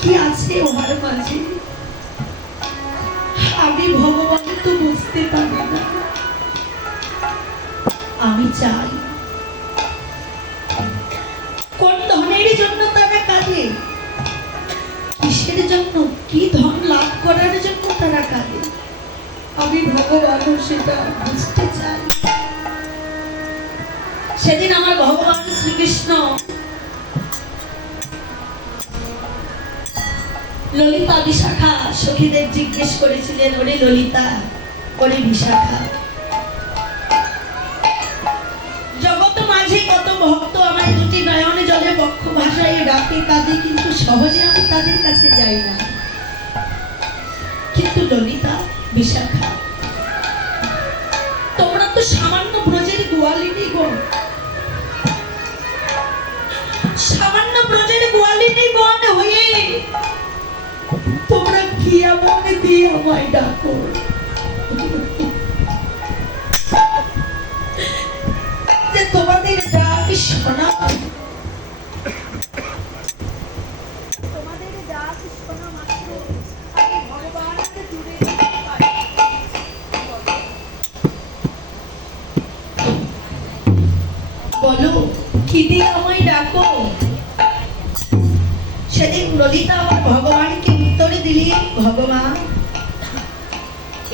কি আছে ওর মাঝে আমি ভগবান তো বুঝতে পারি না। আমি চাই কোন ধনের জন্য তারা কাঁদে, কিসের জন্য, কি ধন লাভ করার জন্য তারা কাঁদে, আমি ভগবানও সেটা বুঝতে চাই। সেদিন আমার ভগবান শ্রীকৃষ্ণ ললিতা বিশাখা সখীদের জিজ্ঞেস করেছিলেন, ওরে ললিতা, ওরে বিশাখা, জগৎ মাঝে কত ভক্ত আমায় দুটি নয়নে জলে বক্ষ ভাষায় ডাকে কাঁদে, কিন্তু সহজে আমি তাদের কাছে যাই না। কিন্তু ললিতা বিশাখা, তোমরা তো সামান্য ব্রজের গোয়ালিনী গো, সামান্য ব্রজের গোয়ালিনী গণ হয়ে তোমরা কি এমন দিয়ে আমায় ডাকো যে তোমাদের ডাক শোনা, তোমাদের ডাক শোনা মাত্র আমি ভগবানকে দূরে পাই। বলো কি দিয়ে আমায় ডাকো? সেদিন ললিতা আমার ভগবানকে উত্তরে দিলি, ভগবান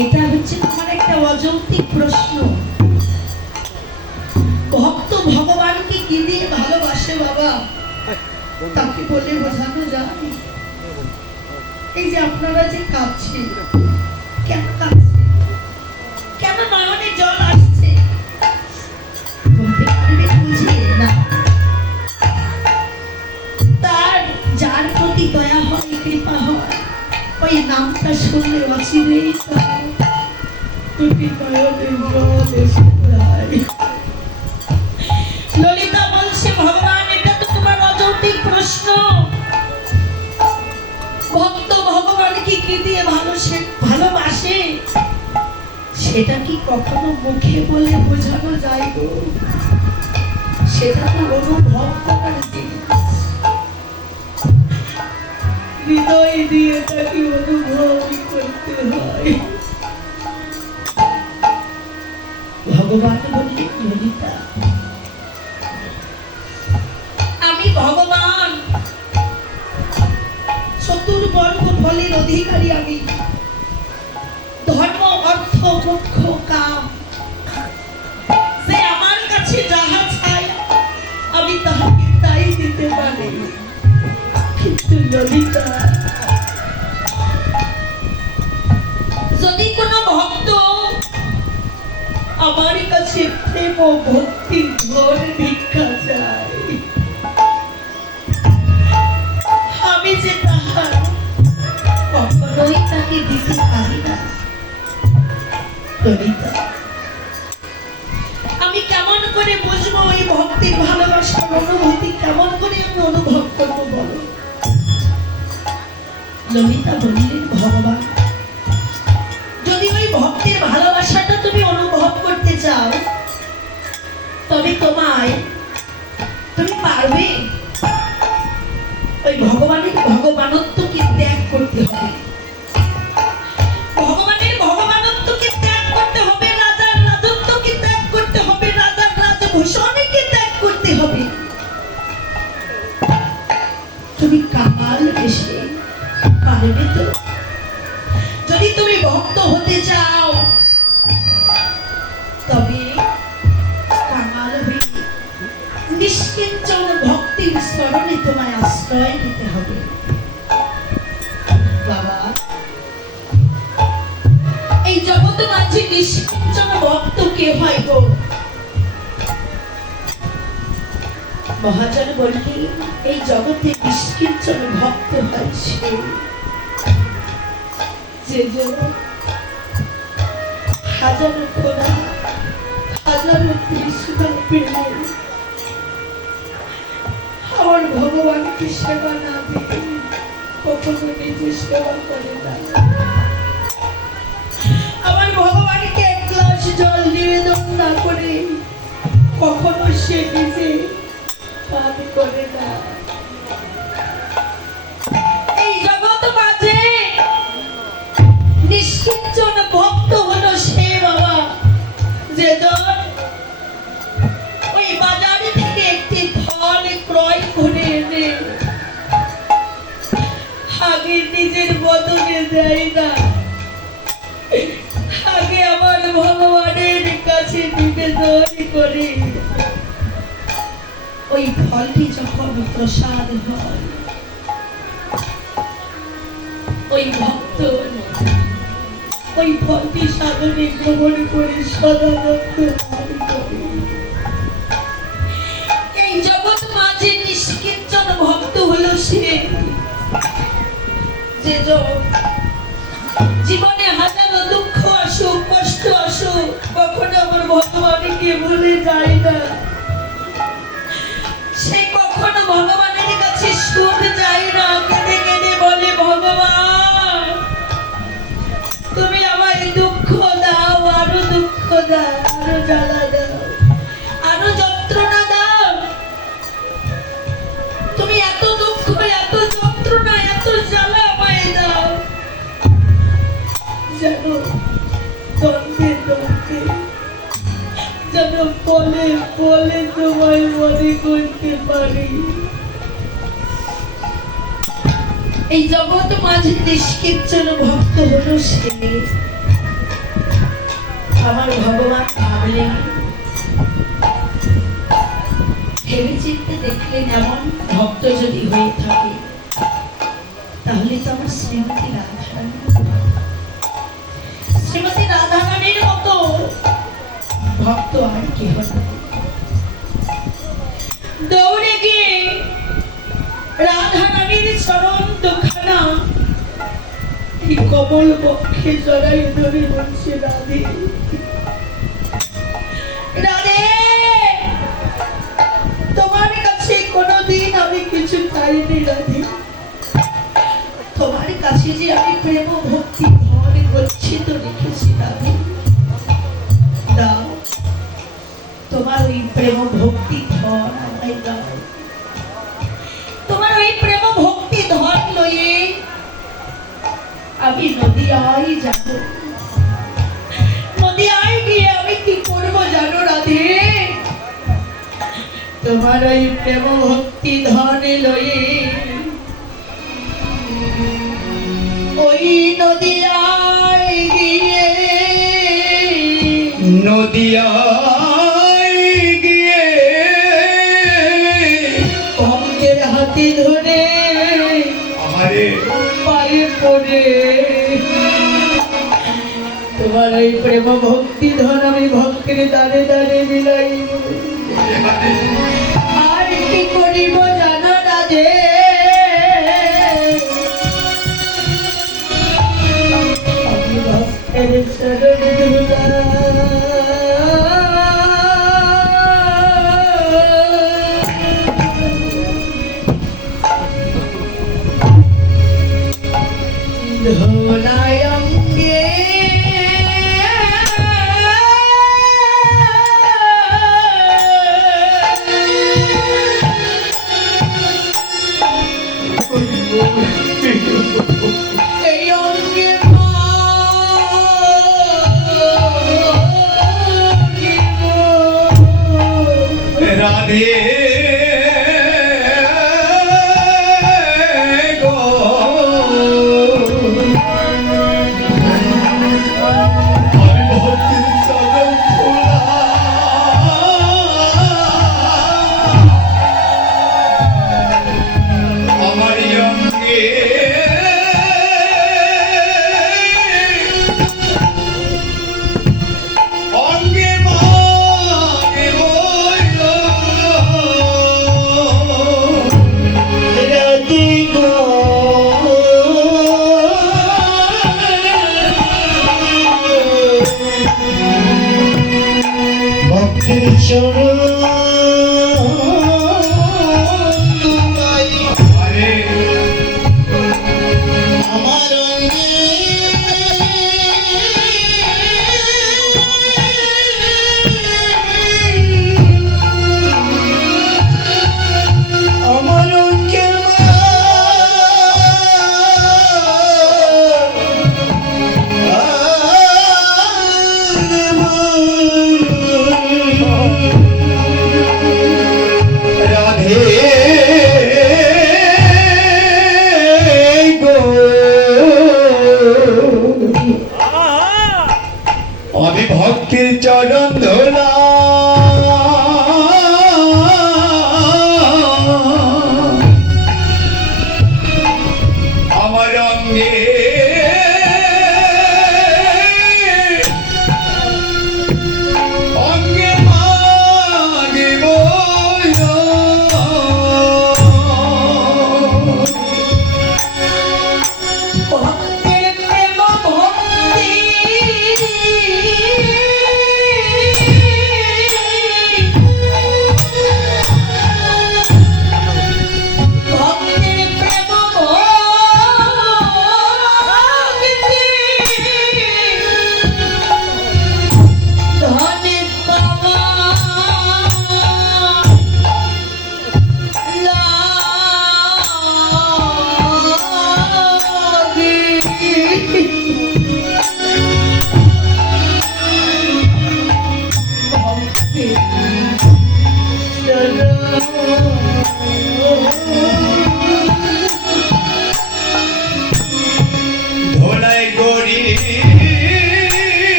এটা হচ্ছে তোমার একটা অযৌক্তিক প্রশ্ন। ভক্ত ভগবানকে কি দিয়ে ভালোবাসে বাবা, তাকে বলে বোঝানো যায়? এই যে আপনারা যে কাঁদছেন, কেন কাঁদছেন, কেন নয়নে জল আসছে, বলতে পারবে বুঝে না? তার যার প্রতি দয়া হয়, কৃপা হয়, ওই নামটা শুনলে অচিরেই তার দুটি নয়নের জল এসে যায়। ললিতা বলছে, ভগবান এটা তো তোমার অযৌক্তিক প্রশ্ন। ভক্ত ভগবানকে কি দিয়ে ভালোবাসে সেটা কি কখনো মুখে বলে বোঝানো যায় গো? সেটা তো অনুভব করার জিনিস, হৃদয় দিয়ে তাকে অনুভব করতে হয়। ভগবান বলি, ললিতা আমি ভগবান, চতুর্বর্গ ফলের অধিকারী আমি, ধর্ম অর্থ মোক্ষ কাম, সে আমার কাছে যাহা চাই আমি তাহাকে তাই দিতে পারি। কিন্তু ললিতা, যদি কোন ভক্ত আমার কাছে প্রেম ও ভক্তি ধন ভিক্ষা চায়, আমি যে তাহার কখনোই তাকে দিতে পারি না। ললিতা, আমি কেমন করে বুঝবো এই ভক্তির ভালোবাসার অনুভূতি, কেমন করে আমি অনুভব করবো বলো? ললিতা বললেন, ভগবান যদি ওই ভক্তির ভালোবাসাটা তুমি অনুভব করতে চাও, তবে তুমি পারবে ওই ভগবানের ভগবানত্বকে ত্যাগ করতে হবে। ভগবানের ভগবানত্বকে ত্যাগ করতে হবে, রাজার রাজত্বকে ত্যাগ করতে হবে, রাজার রাজভূষণকে ত্যাগ করতে হবে। তুমি কামাল এসে পারবে তো? যদি তুমি ভক্ত হতে চাও, তবে কামাল হয়ে নিষ্কিঞ্চন ভক্তির স্মরণে তোমায় আশ্রয় নিতে হবে। বাবা, এই জগৎ মাঝে নিষ্কিঞ্চন ভক্ত কে হয় গো? মহাজন বললেন, এই জগতে নিষ্কিঞ্চন ভক্ত হয় সে যে হাজারো খোলা, হাজারো তৃষ্ণা পেলে আমার ভগবানকে সেবা না দিয়ে কখনো নিজে সেবা করে না। আমার ভগবানকে এক গ্লাস জল নিবেদন না করে কখনো সে নিজে পান করে না। এই দেয় না, আগে আমার ভগবানের কাছে নিবেদন করি। ওই ফলটি যখন প্রসাদ হয়, ওই ভক্ত ওই ফলটি সাধনে গ্রহণ করে সদানন্দ লাভ করে। এই জগৎ মাঝে নিষ্কিঞ্চন ভক্ত হলো সে, যে জীবনে হাজারো দুঃখ আসুক, কষ্ট আসুক, কখনো আমার ভগবানকে ভুলে যায় না। সে কখনো ভগবানের কাছে সুখ যায় না, কেঁদে কেঁদে বলে, ভগবান তুমি আমায় দুঃখ দাও, আরো দুঃখ দাও, আরো জ্বালা দাও, আরো যন্ত্রণা দাও। তুমি এত দুঃখ, এত যন্ত্রণা, এত জ্বালা আমায় দাও, যেন দ্বন্দ্বে দ্বন্দ্বে, যেন বলে বলে তোমায় মনে করতে পারি। এই জগৎ মাঝে নিষ্কিঞ্চন ভক্ত হলো সে, আমার ভগবান ভাবলেন, ভেবে চিন্তে দেখলেন, এমন ভক্ত যদি হয়ে থাকে তাহলে তো আমার শ্রীমতী রাধারানী, শ্রীমতী রাধারানীর মতো ভক্ত আর কেহ নেই। দৌড়ে গিয়ে রাধারানীর চরণ দুখানা এই কমল বক্ষে জড়াই ধরে বলছে, রাধে রাধে, তোমার কাছে কোনোদিন আমি কিছু চাইনি রাধে, তোমার কাছে যে আমি প্রেম ভক্তি ধন গচ্ছিত রেখেছি রাধে, দাও তোমার ওই প্রেম ভক্তি ধন আমায় দাও। তোমার ওই প্রেম ভক্তি ধন লয়ে আমি নদিয়ায় যাব। নদিয়ায় গিয়ে আমি কি করব জানো রাধে? তোমার ওই প্রেম ভক্তি ধন লয়ে ওই নদিয়ায় গিয়ে ভক্তের হাতে ধরে পায়ে পড়ে তোমার ওই প্রেম ভক্তি ধন আমি ভক্তের দ্বারে দ্বারে বিলাইব। আর কি করিব জানো রাধে? আমি ভক্তের শরণ ধোলায় অঙ্গে এই অঙ্গে রাধে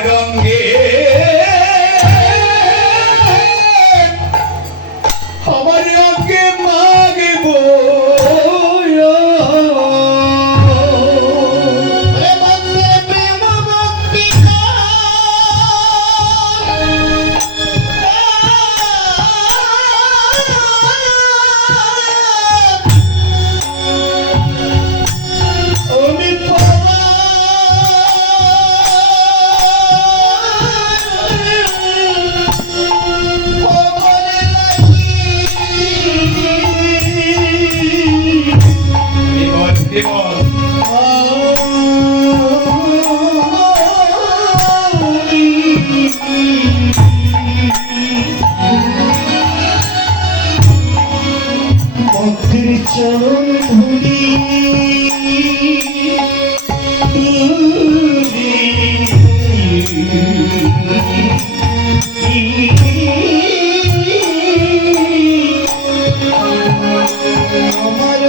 আমার অঙ্গে আমার অঙ্গে মাগব চরণ ধুলি আমার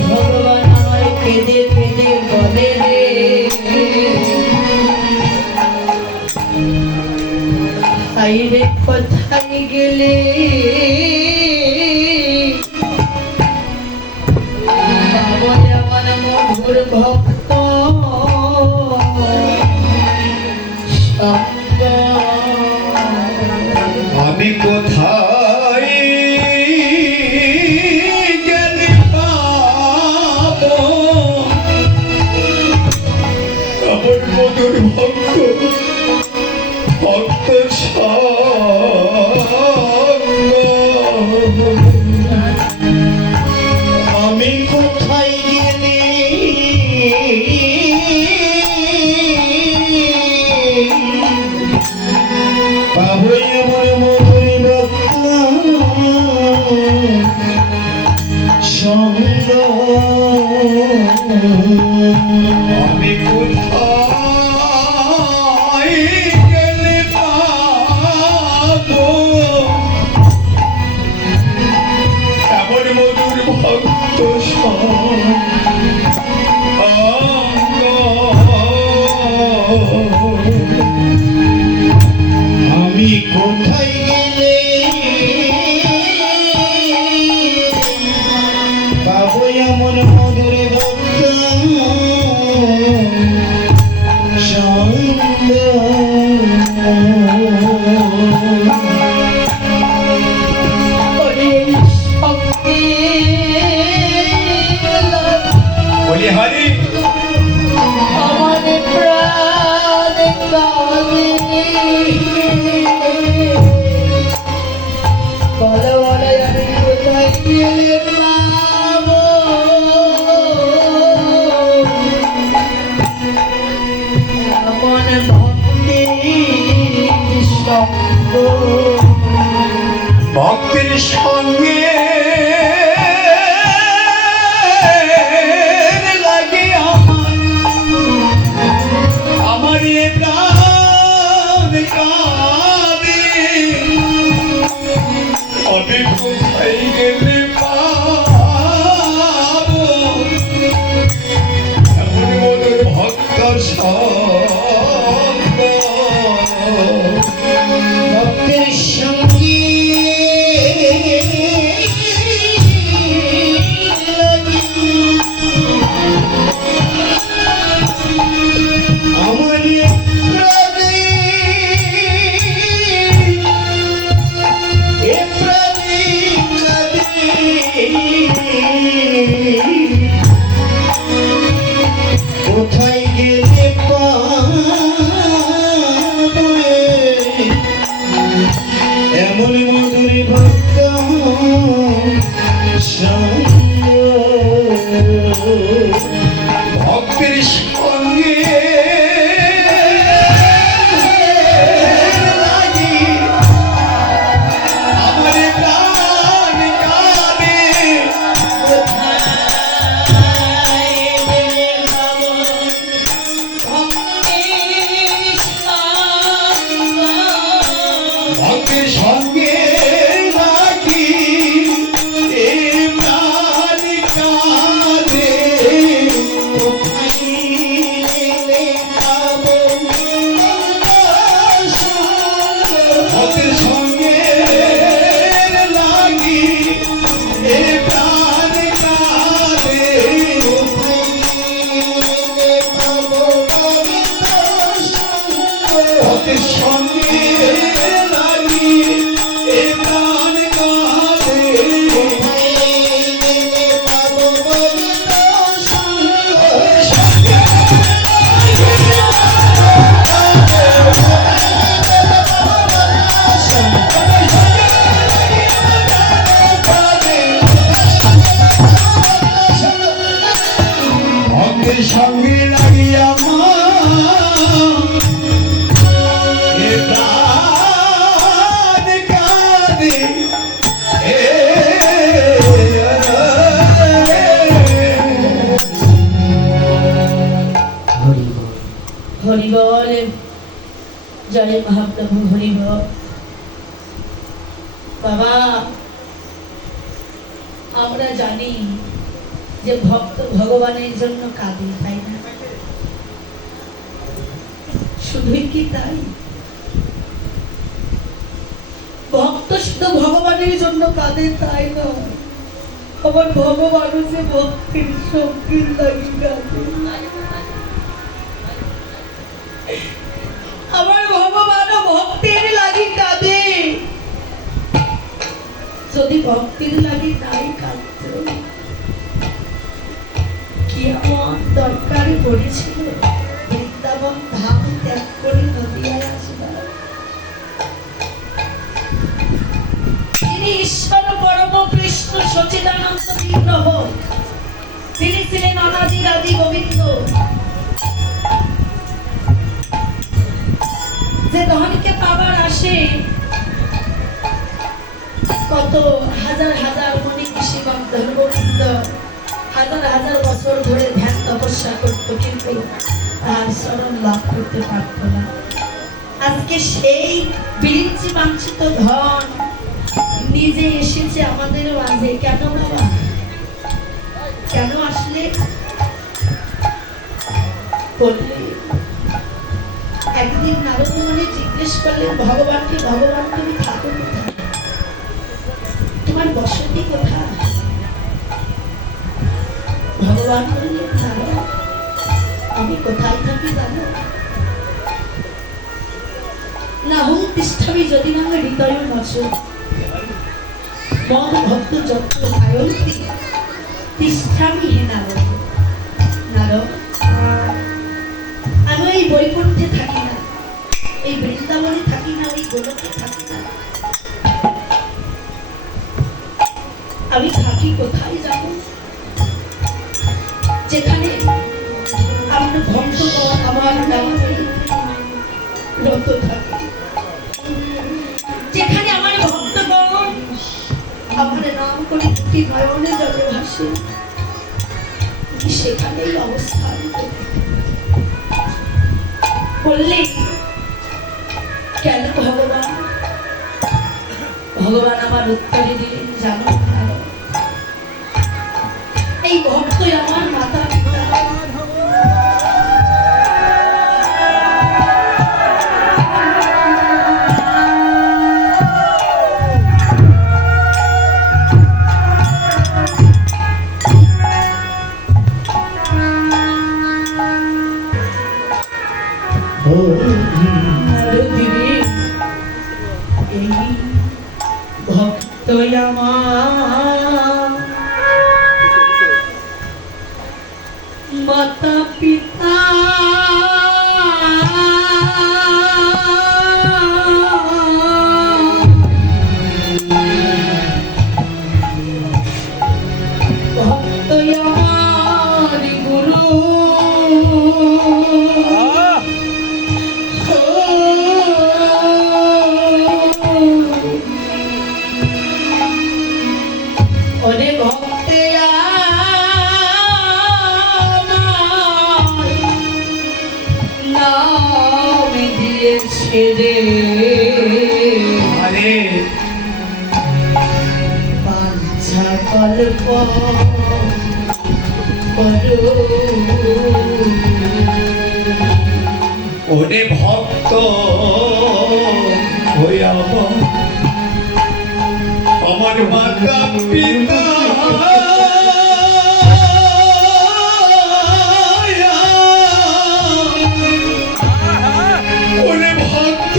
ভগবান আমায় কেঁদে কেঁদে বলে রে হাইরে কোথায় গেলে বলে আমার মধুর ভক্ত সঙ্গ আমি কোথায় গেলে পাবো আমার মধুর ভক্ত ভক্ত সঙ্গ আমি কোথায় গেলে পাবো আমার মধুর ভক্ত সঙ্গ আমি কোথায় গেলে পাবো এমন মধুর ভক্ত আমি কোথায় গেলে পাবো এমন মধুর ভক্ত সঙ্গ ওরে সঙ্গে বলি হারি আমার প্রাণ কাঁদে বলো বলো আমি কোথায় গেলে পাবো এমন ভক্তির সঙ্গ ভক্তির সঙ্গে লাগে আমার এ প্রাণ কাঁদে আমি কোথায় গেলে পাবো এমন মধুর ভক্ত সঙ্গ ভক্তির সঙ্গে আমার এ প্রাণে এ প্রাণে কাঁদে সঙ্গে লাগি এ প্রাণ কাঁদে কোথায় গেলে পাবো বলিত সঙ্গ? ভক্তের সঙ্গে লাগিয়া মা এ প্রাণ কাঁদে এ হরি বল, জয় মহাপ্রভু হরি বল। বাবা, আমরা জানি যে ভক্ত ভগবানের জন্য কাঁদে, তাই না? শুধুই কি তাই? ভক্ত শুধু ভগবানের জন্য কাঁদে তাই নয়, আমার ভগবানও যে ভক্তির শক্তির লাগি কাঁদে। আমার ভগবানও ভক্তির লাগি কাঁদে। যদি ভক্তির লাগি নাই কাঁদত, কি আমার দরকারে পড়েছিল বৃন্দাবন ধাম ত্যাগ করে নদিয়ায় আসবার? তিনি ঈশ্বর পরম কৃষ্ণ সচিদানন্দ বিগ্রহ, তিনি ছিলেন অনাদি আদি গোবিন্দ। যে ধনকে পাবার আসে কত হাজার হাজার মনি কৃষিবক ধর্মবৃন্দ হাজার হাজার বছর ধরে ধ্যান তপস্যা করত, কিন্তু তার শরণ লাভ করতে পারত না। আজকে সেই বিরিঞ্চি বাঞ্ছিত ধন নিজে এসেছে আমাদের মাঝে। কেন বাবা? কেন আসলে? বললে একদিন নারদ মুনি জিজ্ঞেস করলেন ভগবানকে, ভগবান তুমি থাকো কোথায়? তোমার বসতি কোথায়? ভগবান বললেন নারদ, আমি কোথায় থাকি জানো? না হুম তিষ্ঠামি যদি না হৃদয় মচ মন ভক্ত যত আয়ন্তি তিষ্ঠামি হে নারদ। নারদ, আমি এই বৈকুণ্ঠে থাকি না, এই বৃন্দাবনে থাকি না, ওই গোলকে থাকি না। আমি থাকি কোথায় যাব? যেখানে আমার ভক্তগণ আমার নামে রত থাকে, যেখানে আমার ভক্তগণ আমার নাম করে দুটি নয়নে জলে ভাসে, সেখানেই অবস্থান করি। বললে কেন ভগবান? ভগবান আমার উত্তরে দিলেন, জানো এই ভক্তই আমার মাতা পিতা। ভক্ত আমার মাতা পিতা, ভক্ত আমার গুরু, ওরে ভক্তে নাম দিয়েছে রে, আরে বাঞ্ছা কল্প করো। ওরে ভক্ত হইয়া আমার মাতা পিতা ওরে ভক্ত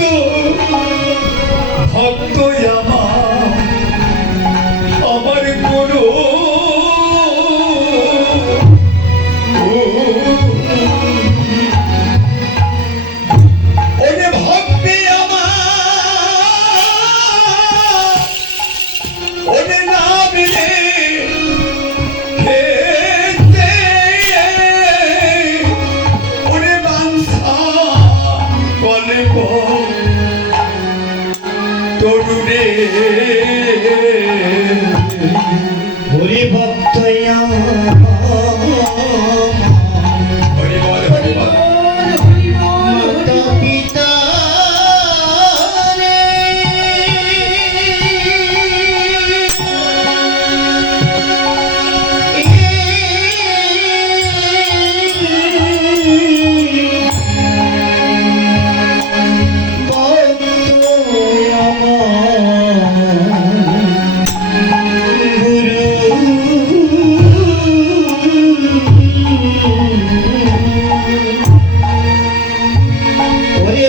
তরুণে হরি ভক্ত হরি বল হরি বল মাতা পিতা হরি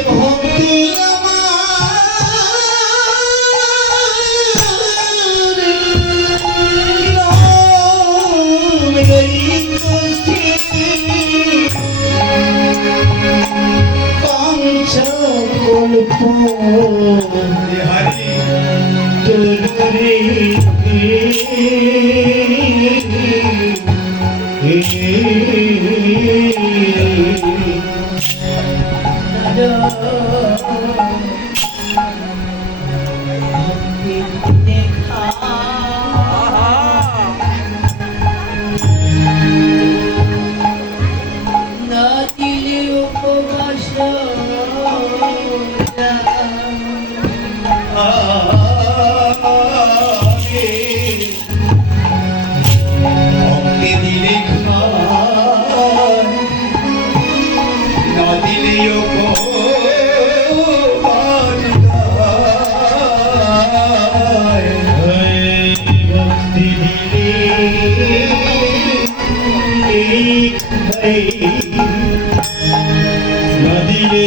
ভক্তি দিলে খায় না দিলেও ভক্তি দিলে না দিলে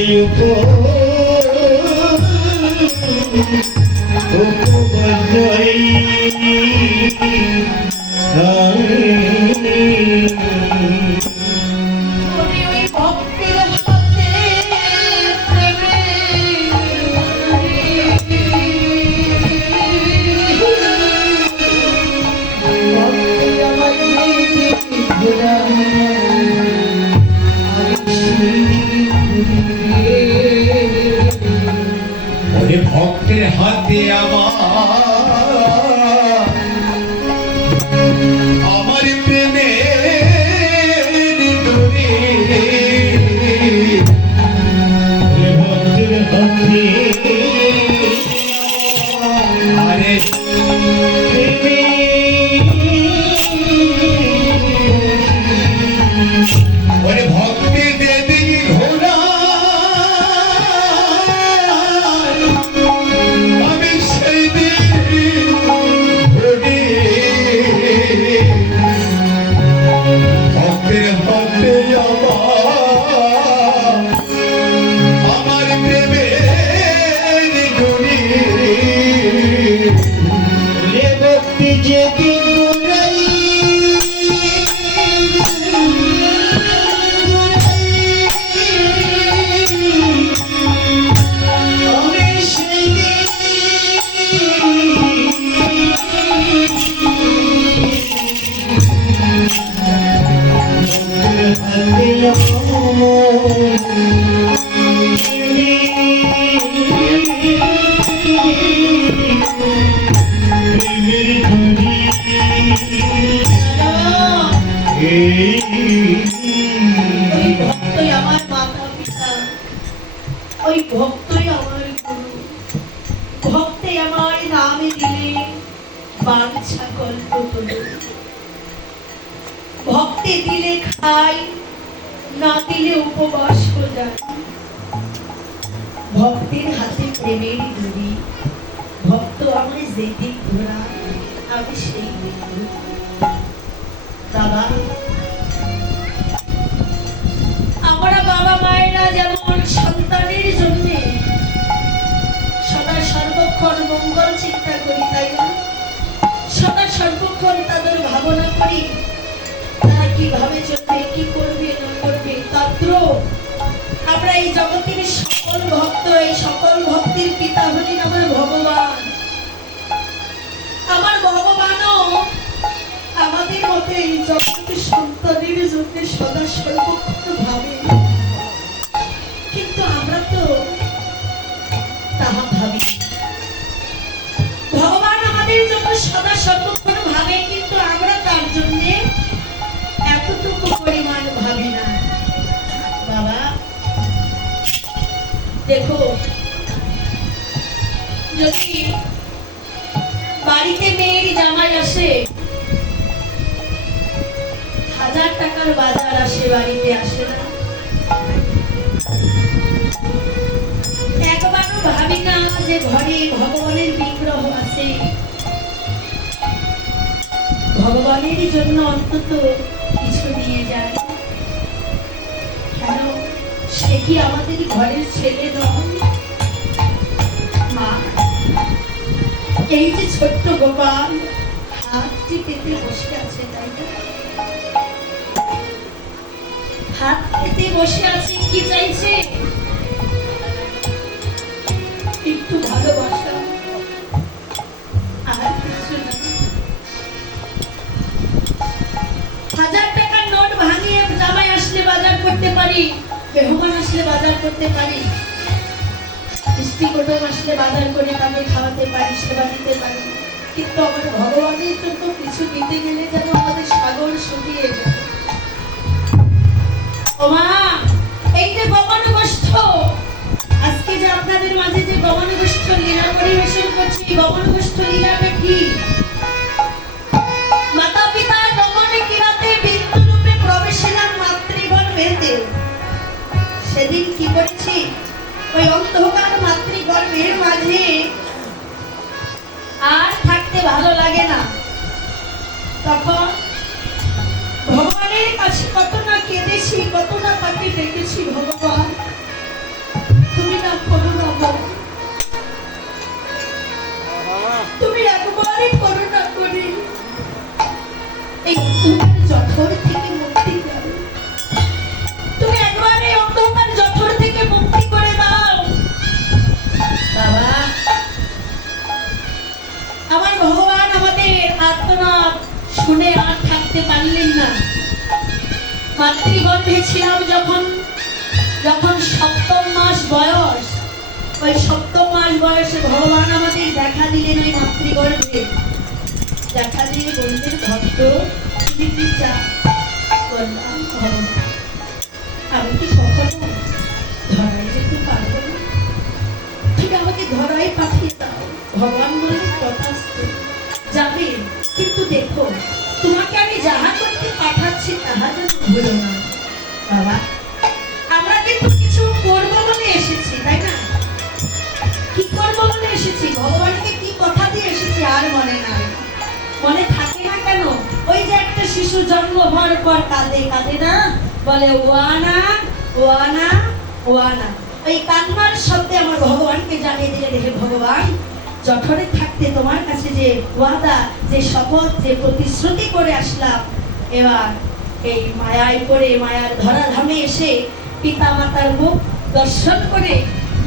ওরে ভক্তের হাতে আমার প্রেমের ডোরে ভক্তের হাতে আরে ওরে ভক্তি দেবী ঘোড়া আমি সেই দিন ঘুরি ভক্তের হাতে আমার প্রেমের ডোরি ভক্তি যেদিন ভক্তই আমার মাতা পিতা, ওই ভক্তই আমার গুরু, ভক্তে আমার নামে দিলে বাঞ্ছা কল্প তোলো, ভক্তে দিলে খাই না দিলে উপবাস যায়, ভক্তের হাতে প্রেমের ধরি, ভক্ত আমার যেদিন ধরা আমি সেই দেখব। বাবা, আমরা বাবা মায়েরা যেমন সন্তানের জন্য সদা সর্বক্ষণ মঙ্গল চিন্তা করি, তাই না? সদা সর্বক্ষণ তাদের ভাবনা করি তারা কিভাবে চলবে, কি করবে না করবে। তত্র আমরা এই জগতের সকল ভক্ত, এই সকল ভক্তির পিতা হলেন আমার ভগবান। আমার ভগবানও আমাদের মতো এই জগতের সন্তানের জন্য সদা সর্বক্ষণ ভাবে, কিন্তু আমরা তো ভাবি। ভগবান আমাদের জন্য সদা সর্বক্ষণ ভাবে, কিন্তু আমরা তার জন্য এতটুকু পরিমাণ ভাবি না। বাবা দেখো, যদি বাড়িতে মেয়ের জামাই আসে, 1000 টাকার বাজার আসে, বাড়িতে আসে না। একবারও ভাবি না যে ঘরে ভগবানের বিগ্রহ আছে, ভগবানের জন্য অন্তত কিছু নিয়ে যায়। কেন? সে কি আমাদের ঘরের ছেলে নয়? মা, এই যে ছোট্ট গোপাল হাতটি পেতে বসে আছে, তাই না? হাত পেতে বসে আছে, কি চাইছে? একটু ভালোবাসা, আর কিছু না। 1000 টাকার নোট ভাঙিয়ে জামাই আসলে বাজার করতে পারি, মেহমান আসলে বাজার করতে পারি, মিষ্টি কুটুম আসলে বাজার করে তাদের খাওয়াতে পারি, সেবা দিতে পারি, কিন্তু আমার ভগবানের জন্য কিছু দিতে গেলে যেন আমাদের সাগর শুকিয়ে যায়। ও মা, এই যে গমনগোষ্ঠ, আজকে যে আপনাদের মাঝে যে গমনগোষ্ঠ লীলা পরিবেশন করছি, গমনগোষ্ঠ লীলাটা কি? মাতা পিতা গমনে কিরাতে বিন্দু রূপে প্রবেশিলাম মাতৃগর্ভেতে। সেদিন কি করেছি? ওই অন্ধকার মাতৃগর্ভের মাঝে আর থাকতে ভালো লাগে না। তখন ভগবানের কাছে কত না কেঁদেছি, কত না তাকে ডেকেছি, ভগবান তুমি না করুণা করো, তুমি একবারই করুণা করি এই অন্ধকার জঠর থেকে মুক্তি দাও, তুমি একবার এই অন্ধকার জঠর থেকে মুক্তি করে দাও। বাবা, আমার ভগবান আমাদের আর্তনাদ শুনে আর থাকতে পারলেন না। মাতৃগর্ভে ছিলাম যখন, যখন 7ম মাস বয়স, ওই 7ম মাস বয়সে ভগবান আমাদের দেখা দিলেন ওই মাতৃগর্ভে। দেখা দিয়ে বললেন, ভক্ত তুমি কি চাও? বললাম, ভগবান আমি কি কখনো ধরায় যেতে পারবো না, তুমি আমাকে ধরায় পাঠিয়ে দাও। ভগবান বললেন, তথাস্তু, যাবে, কিন্তু দেখো তোমাকে আমি যাহা করতে পাঠাচ্ছি তাহা যেন ভুলো না। বাবা, আমরা কিন্তু কিছু করবো বলে এসেছি, তাই না? কি করবো বলে এসেছি? ভগবানকে কি কথা দিয়ে এসেছি আর মনে নাই। মনে থাকে না কেন? ওই যে একটা শিশু জন্ম হওয়ার পর কাঁদে, কাঁদে না, বলে ওয়ানা ওয়ানা ওয়ানা। ওই কান্নার শব্দে আমার ভগবানকে জানিয়ে দিলে, হে ভগবান, জঠরে থাকতে তোমার কাছে যে ওয়াদা, যে শপথ, যে প্রতিশ্রুতি করে আসলাম, এবার এই মায়ায় পড়ে মায়ার ধরাধামে এসে পিতা মাতার মুখ দর্শন করে,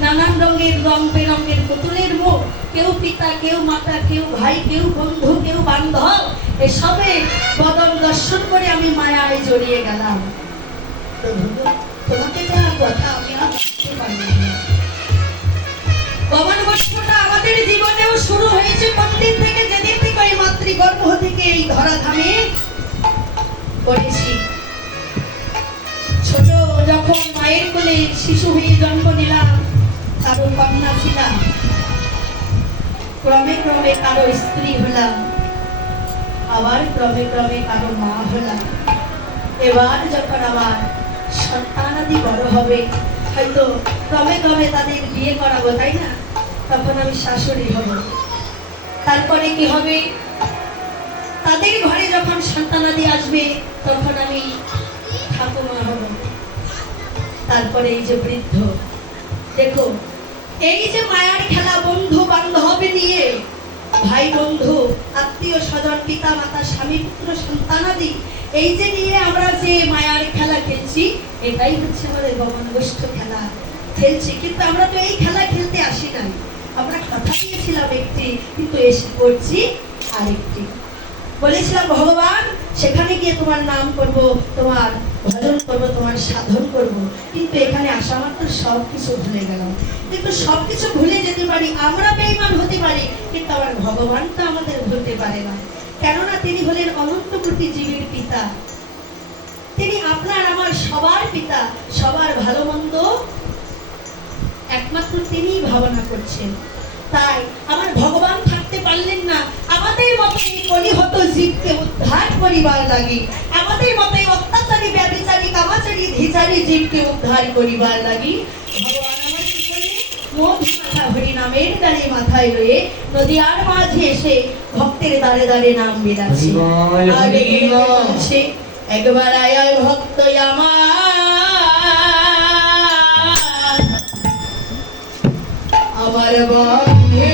নানান রঙের রং বেরঙের পুতুলের মুখ, কেউ পিতা, কেউ মাতা, কেউ ভাই, কেউ বন্ধু, কেউ বান্ধব, এসবে বদন দর্শন করে আমি মায়ায় জড়িয়ে গেলাম। তোমাকে যা কথা আমি আর বুঝতে পারিনি। গমনগোষ্ঠটা আমাদের জীবনেও শুরু হয়েছে কোন দিন থেকে? যেদিন থেকে ওই মাতৃগর্ভ থেকে এই ধরাধামে পড়েছি। ছোট যখন মায়ের কোলে শিশু হয়ে জন্ম নিলাম, কারো কন্যা ছিলাম, ক্রমে ক্রমে কারো স্ত্রী হলাম, আবার ক্রমে ক্রমে কারো মা হলাম। এবার যখন আমার সন্তানাদি বড় হবে, হয়তো ক্রমে ক্রমে তাদের বিয়ে করাবো, তাই না? তখন আমি শাশুড়ি হব। তারপরে কি হবে? তাদের ঘরে যখন সন্তানাদি আসবে, তখন আমি ঠাকুমা হব। তারপরে এই যে বৃদ্ধ, দেখো এই যে মায়ার খেলা, বন্ধু বান্ধব নিয়ে, ভাই বন্ধু, আত্মীয় স্বজন, পিতা মাতা, স্বামী পুত্র সন্তানাদি, এই যে নিয়ে আমরা যে মায়ার খেলা খেলছি, এটাই হচ্ছে আমাদের গমনগোষ্ঠ খেলা খেলছি। কিন্তু আমরা তো এই খেলা খেলতে আসি নাই, আমরা কথা দিয়েছিলাম একটি, কিন্তু এসে করছি আরেকটি। বলেছিলাম ভগবান সেখানে গিয়ে তোমার নাম করব, তোমার ভজন করব, তোমার সাধন করব। কিন্তু এখানে আসা মাত্র সব কিছু ভুলে গেলাম। কিন্তু সব কিছু ভুলে যেতে পারি, আমরা বেঈমান হতে পারি, কিন্তু আমার ভগবানটা আমাদের ভুলতে পারে না। কেননা তিনি হলেন অনন্ত কোটি জীবের পিতা। তিনি আপনার আমার সবার পিতা, সবার ভালো মন্দ একমাত্র তিনিই ভাবনা করছেন। তাই আমার ভগবান থাকতে পারলেন না আমাদের মতো এই কলিহত জীবকে উদ্ধার করিবার লাগি, আমাদের মতো এই অত্যাচারী ব্যভিচারী কামাচারী ধিচারী জীবকে উদ্ধার করিবার লাগি। ভগবান আমার কি করলেন? মধু মাথা হরি নামের দ্বারে মাথায় রয়ে নদীয়ার মাঝে এসে ভক্তের দ্বারে দ্বারে নাম বিলাচ্ছে। আর এই বলছে, একবার আয় ভক্ত আমার বন্ধে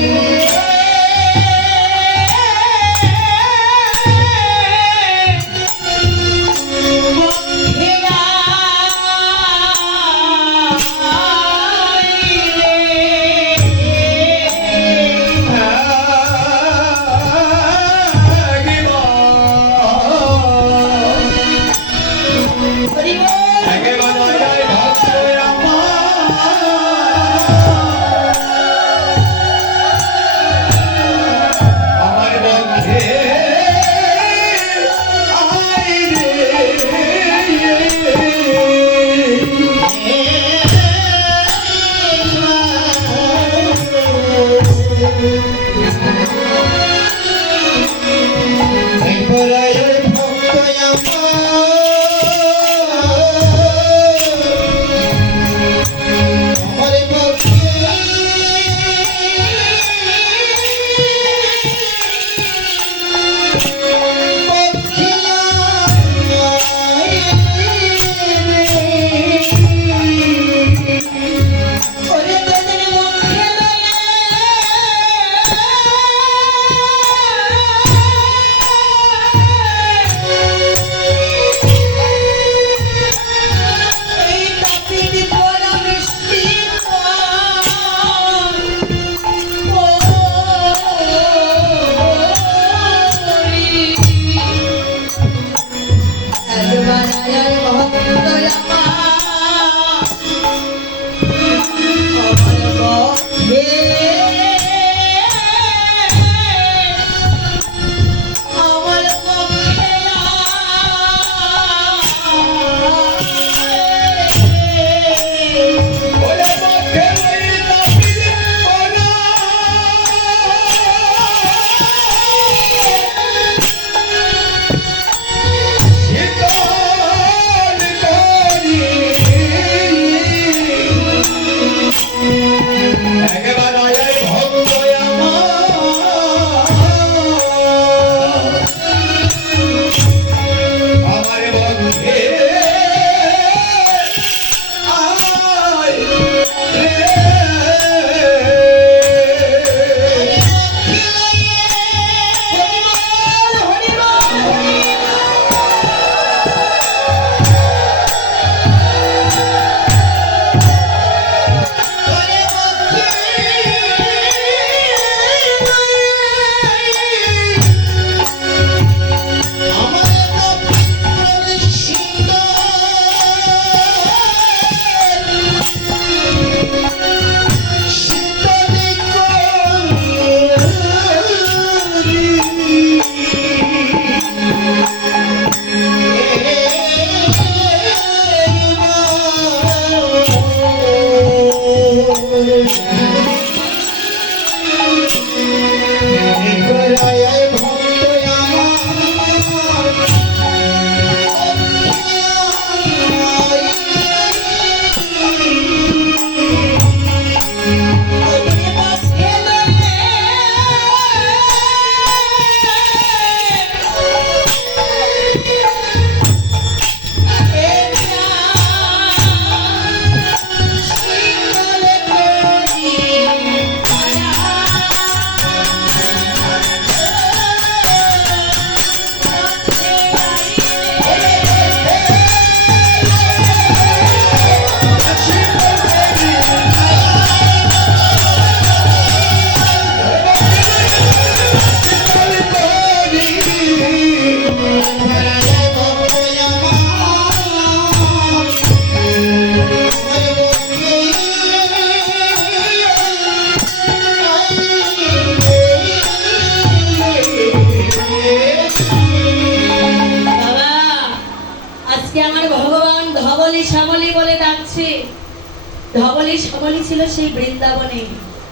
ধবলি সমলি ছিল সেই বৃন্দাবনে।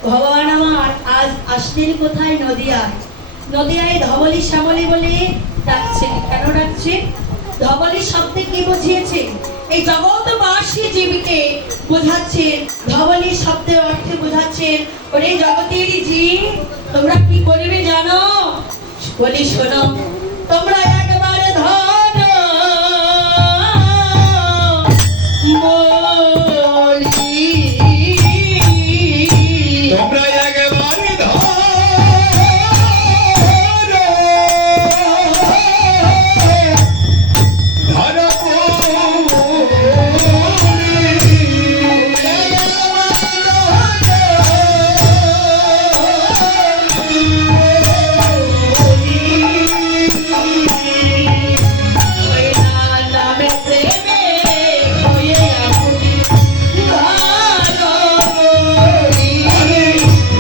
ভগবান আমার আজ আসলেন কোথায়? নদিয়ায়। নদিয়ায় ধবলি শ্যামলি বলে ডাকছেন। কেন ডাকছেন? ধবলি শব্দে কি বুঝিয়েছে? এই জগৎবাসী জীবকে বোঝাচ্ছেন। ধবলি শব্দের অর্থে বোঝাচ্ছেন, ওরে জগতের জীব তোমরা কি করবে জানো? বলি শোনো, তোমরা একবার ধন বলি, তোমরা একেবারে নামে প্রেমে হয়ে আপনি ভালো বলি।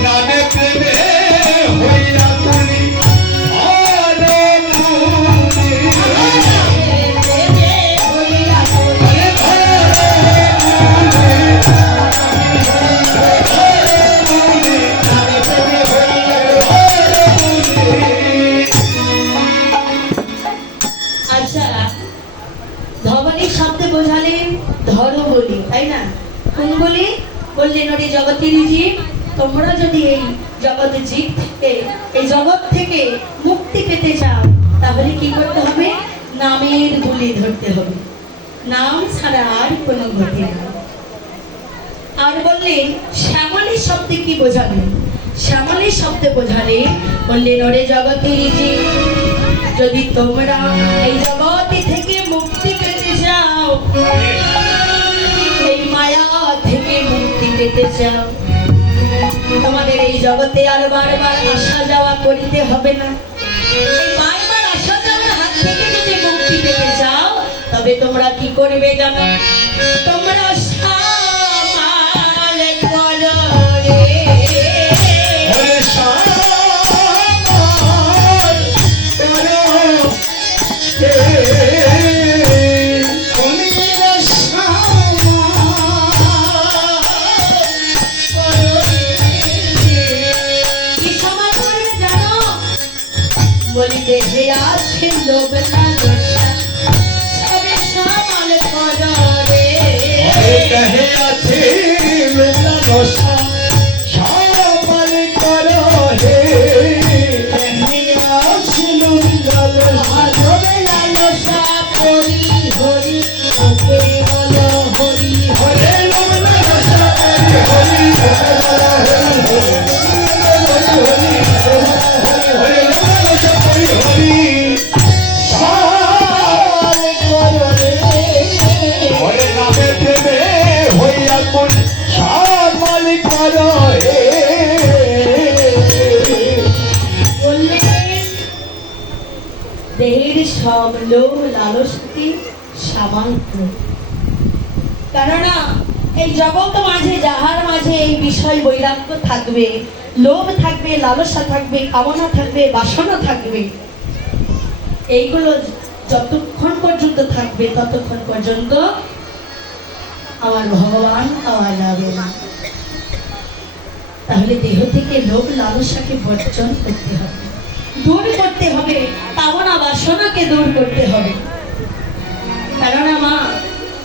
নামে প্রেমে হইয়া তুমি ভালো তুমি। প্রেমে হইয়া বলি। আচ্ছা, ধবনী শব্দে বোঝালেন ধরো বলি, তাই না? কোন বলি? বললেন ওরে জগতের জীব তোমরা যদি এই জগৎ জীব থেকে, এই জগৎ থেকে মুক্তি পেতে চাও তাহলে কি করতে হবে? নামের বুলি ধরতে হবে। নাম ছাড়া আর কোনো গতি নেই। আর বললেন শ্যামলী শব্দে কি বোঝালেন? শ্যামলী শব্দে বোঝালেন, বললেন ওরে জগতের জীব যদি তোমরা এই জগৎ থেকে মুক্তি পেতে চাও, এই মায়া থেকে মুক্তি পেতে চাও, তোমাদের এই জগতে আর বারবার আসা যাওয়া করিতে হবে না। এই বারবার আসা যাওয়ার হাত থেকে যদি মুক্তি পেতে চাও তবে তোমরা কি করবে জানো? তোমরা সামাল করো রে। ওরে সামাল করো রে। তুমি রে সামাল করো রে। কি সমাল করবে জানো? বলি দেহে আছে লোভ লালসা, সবে সামাল করো রে। ওরে কহে আছে লোলা দশা সামাল করো রে। কহে আছে লোলা দশা লোভ লালসা করি হরি, ওকে বলো হরি হরি। ওরে লোলা দশা হরি হরি হরি হরি সামাল করো রে। ওরে নামে প্রেমে হইয়া কোন সামাল করো রে। বললেন দেহের সব লোভ লালসাকে সামাল করো। কেননা এই জগৎ মাঝে যাহার মাঝে এই বিষয় বৈরাগ্য থাকবে, লোভ থাকবে, লালসা থাকবে, কামনা থাকবে, বাসনা থাকবে, এইগুলো যতক্ষণ পর্যন্ত থাকবে ততক্ষণ পর্যন্ত আমার ভগবান পাওয়া যাবে না। তাহলে দেহ থেকে লোভ লালসাকে বর্জন করতে হবে, দূর করতে হবে, কামনা বাসনাকে দূর করতে হবে। কেননা মা,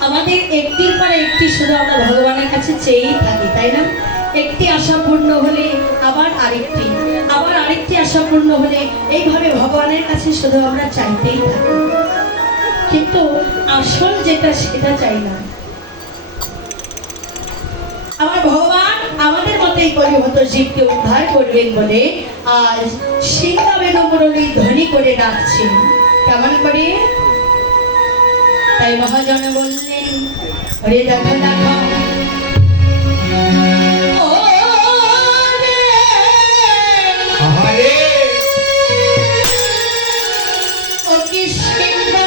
আমাদের একটির পর একটি শুধু আমরা ভগবানের কাছে চেয়েই থাকি, তাই না? একটি আশা পূর্ণ হলে আবার আরেকটি, আবার আরেকটি আশা পূর্ণ হলে এইভাবে ভগবানের কাছে শুধু আমরা চাইতেই থাকি, কিন্তু আসল যেটা সেটা চাই না। আমার ভগবান আমাদের মতো এই পরিহত জীবকে উদ্ধার করবেন বলে আজ সিংহাবেনু মুরলী ধ্বনি করে ডাকছেন। কেমন করে? তাই মহাজন বললেন, ওরে দেখো দেখো ও রে, আহারে ও কি সিংহাবেনু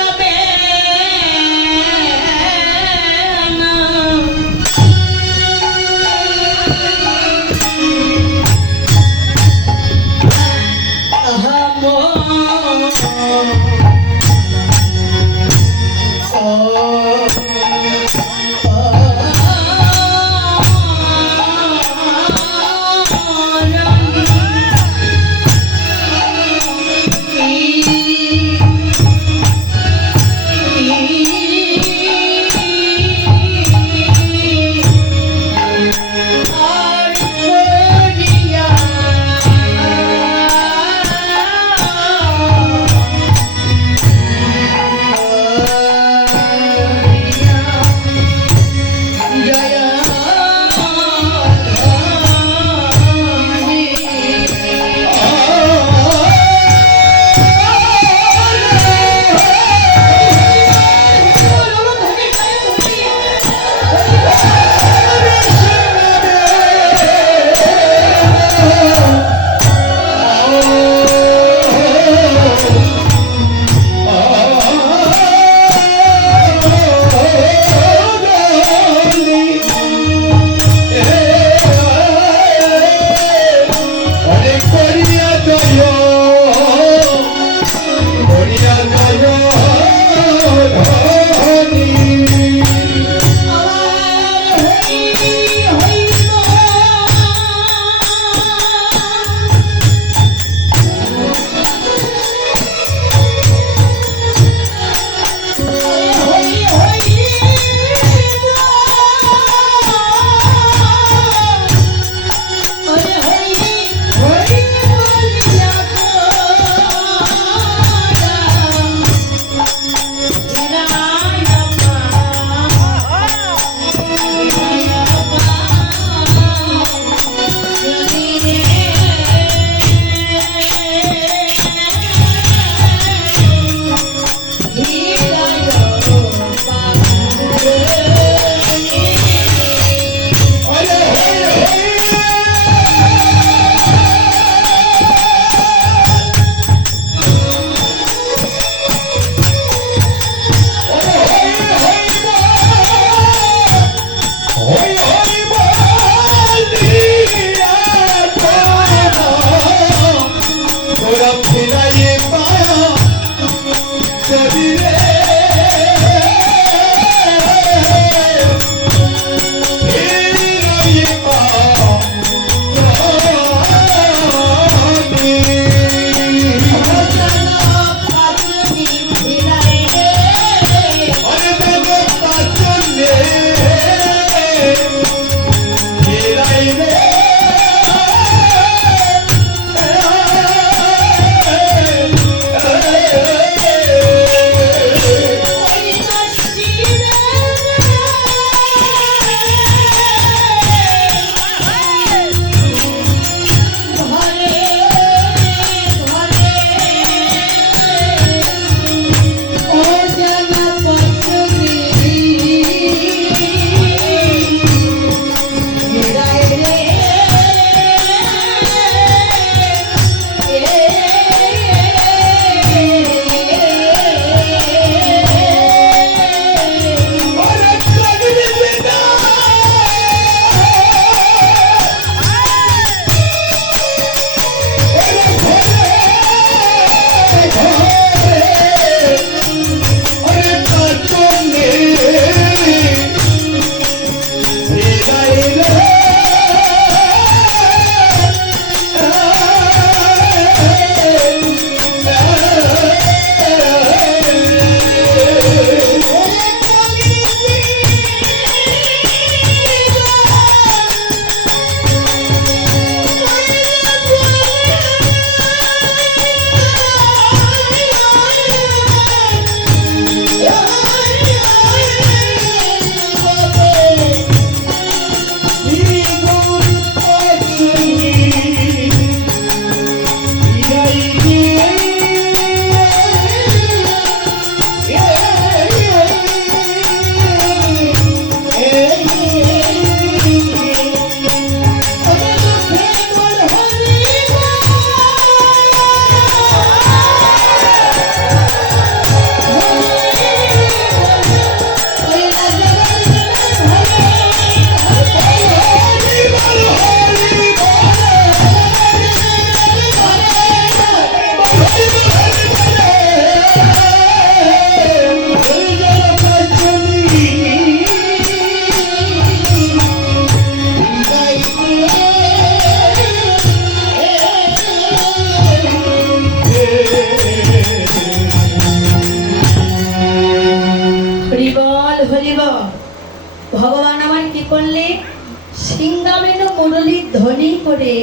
করে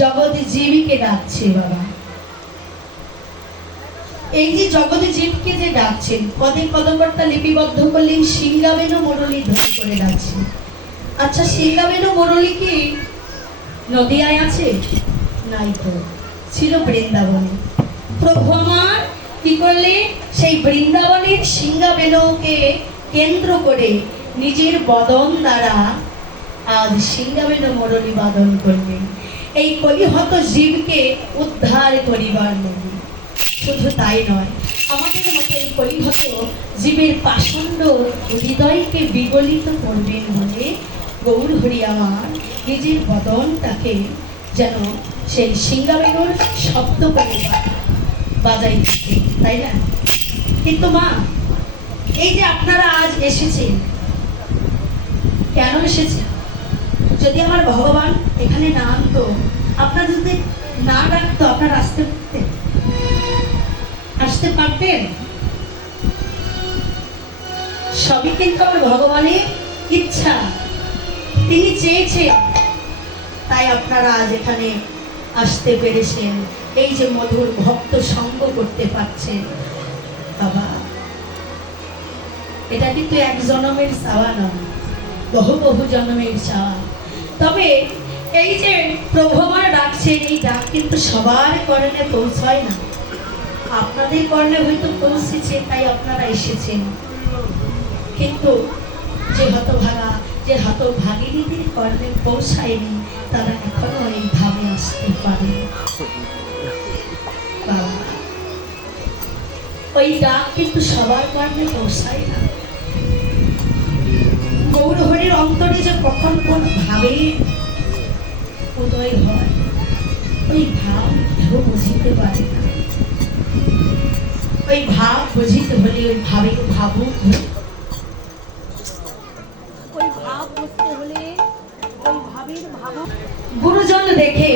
জগৎ জীবীকে ডাকছে বাবা। এই যে জগৎ জীবকে যে ডাকছেন, পদে পদকর্তা লিপিবদ্ধ করলেন সিংহাবেনু মুরলী ধ্বনি করে ডাকছেন। আচ্ছা, সিংহাবেনু মুরলী কি নদিয়ায় আছে? নাই তো, ছিল বৃন্দাবনে। প্রভু আমার কি করলে সেই বৃন্দাবনের সিংহাবেনুকে কেন্দ্র করে নিজের বদন দ্বারা আজ সিংহাবেনু মুরলী বাদন করলেন এই কলিহত জীবকে উদ্ধার করিবার জন্য। শুধু তাই নয়, আমাদের মতো এই কলিহত জীবের পাষণ্ড হৃদয়কে বিগলিত করবেন বলে গৌর হরি আমার নিজের বদনটাকে যেন সেই সিংহাবেনুর শব্দ করে বাজাইছে, তাই না? কিন্তু মা, এই যে আপনারা আজ এসেছেন, কেন এসেছেন? যদি আমার ভগবান এখানে না আনতো, আপনার যদি না ডাকতো, আপনারা আসতে পারতেন? সবই কিন্তু আমার ভগবানের ইচ্ছা, তিনি চেয়েছেন, তাই আপনারা আজ এখানে আসতে পেরেছেন, এই যে মধুর ভক্ত সঙ্গ করতে পারছেন। বাবা, এটা কিন্তু এক জন্মের চাওয়া নয়, বহু বহু জন্মের চাওয়া। তবে এই যে প্রভু আমার ডাকছেন, এই ডাক কিন্তু সবার কর্ণে পৌঁছায় না। আপনাদের কর্ণে হয়তো পৌঁছেছে, তাই আপনারা এসেছেন, কিন্তু যে হতভাগা, যে হতভাগিনীদের কর্ণে পৌঁছায়নি, তারা এখনো এই ধামে আসতে পারে। বাবা, ওই ডাক কিন্তু সবার কর্ণে পৌঁছায় না। গৌর হরির অন্তরে যে কখন কোন ভাবে উদয় হয়, ওই ভাব কেউ বুঝিতে পারে না। ওই ভাব বুঝিতে হলে ওই ভাবে ভাবুক, ওই ভাব বুঝতে হলে ওই ভাবের ভাবুক। গুরুজন দেখে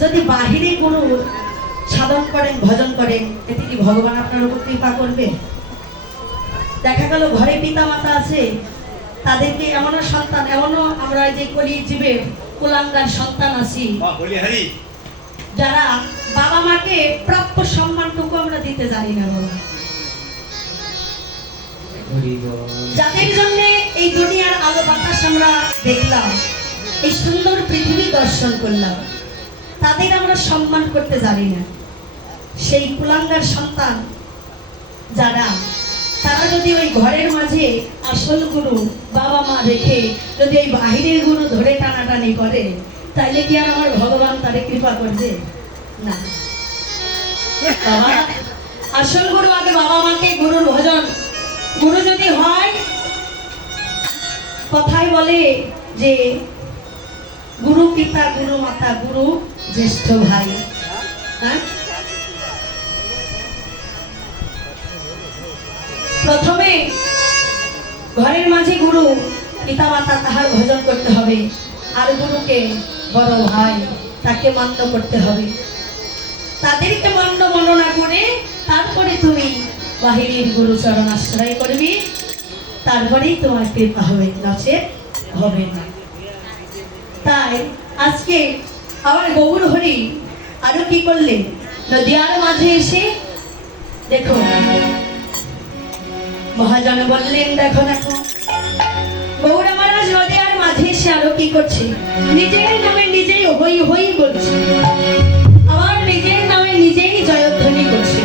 যদি বাহিরে গুরু সাধন করেন, ভজন করেন, এতে কি ভগবান আপনার উপর কৃপা করবে? দেখা গেল ঘরে পিতা মাতা আছে, তাদেরকে এমনও সন্তান, এমনও আমরা যে কলি জীবের কুলাঙ্গার সন্তান আছি, যারা বাবা মাকে প্রাপ্য সম্মানটুকু আমরা দিতে জানি না বাবা। যাদের জন্য এই দুনিয়ার আলো বাতাস আমরা দেখলাম, এই সুন্দর পৃথিবী দর্শন করলাম, তাদের আমরা সম্মান করতে জানি না। সেই কুলাঙ্গার সন্তান যারা, তারা যদি ওই ঘরের মাঝে আসল গুরু বাবা মা রেখে যদি ওই বাহিরের গুরু ধরে টানাটানি করে, তাইলে কি আর আমার ভগবান তাদের কৃপা করবে? না বাবা, আসল গুরু আগে বাবা মাকে গুরুর ভজন। গুরু যদি হয়, কথাই বলে যে গুরু পিতা, গুরু মাতা, গুরু জ্যেষ্ঠ ভাই। হ্যাঁ, প্রথমে ঘরের মাঝে গুরু পিতা মাতা তাহার ভজন করতে হবে, আর গুরুকে বড় ভাই, তাকে মান্য করতে হবে। তাদেরকে মান্য মননা করে তারপরে তুমি বাহিরের গুরু চরণ আশ্রয় করবি, তারপরেই তোমার কৃপা হবে, নচেত হবে না। তাই আজকে আমার গৌর হরি আরো কি করলেন, নদিয়ার মাঝে এসে দেখো মহাজন বললেন, দেখো দেখো গৌর মহারাজ নদিয়ার মাঝে এসে আরো কি করছে, নিজের নামে নিজেই হই হই বলছে, আমার নিজের নামে নিজেই জয়ধ্বনি করছে,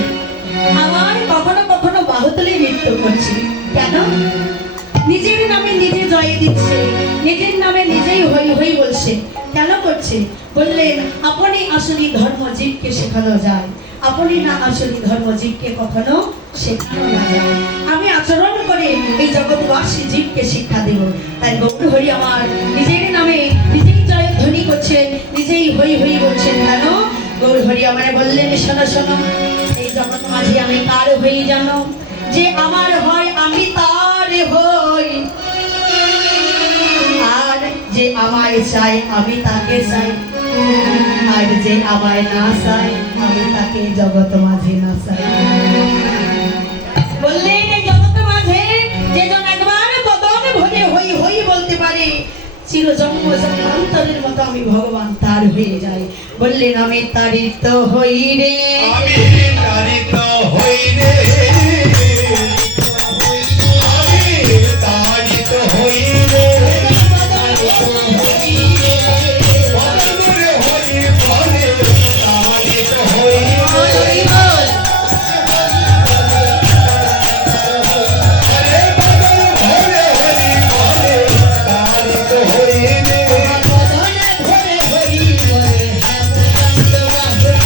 আমার কখনো কখনো বাহুতলে নৃত্য করছে। কেন? নিজের নামে নিজে জয় দিচ্ছে, নিজের নামে নিজেই হই হই বলছে। কেন করছে? বললেন, আপনি আসলে ধর্ম জীবকে শেখানো যায়, আপনি না আসলে ধর্ম জীবকে কখনো শেখানো না যায়। আমি আচরণ করে এই জগৎবাসী জীবকে শিক্ষা দেব। তাই গৌর হরি আমার নিজের নামে নিজেই জয়ধ্বনি করছেন, নিজেই হই হই বলছেন। কেন? গৌর হরি আমায় বললেন, শোনো শোনো, এই জগৎ মাঝে আমি কার হই জানো? যে আমার হয় আমি তার হই, আর যে আমায় চাই আমি তাকে চাই, আর যে আমায় না চাই আমি তাকে জগৎ মাঝে না চাই। বললেন, এই জগৎ মাঝে যে জন একবার বদন ভরে হই হই বলতে পারে, চিরজন্ম জন্মান্তরের মতো আমি ভগবান তার হয়ে যাই। বললেন আমি তারিত হই রে, আমি তারিত হই রে, আমি তারিত হই রে, বদলে হরি বলে তারিত হই রে, আরে বদলে হরি বলে তারিত হই রে, বদলে হরি বলে হেমদন্ত বাহুরে,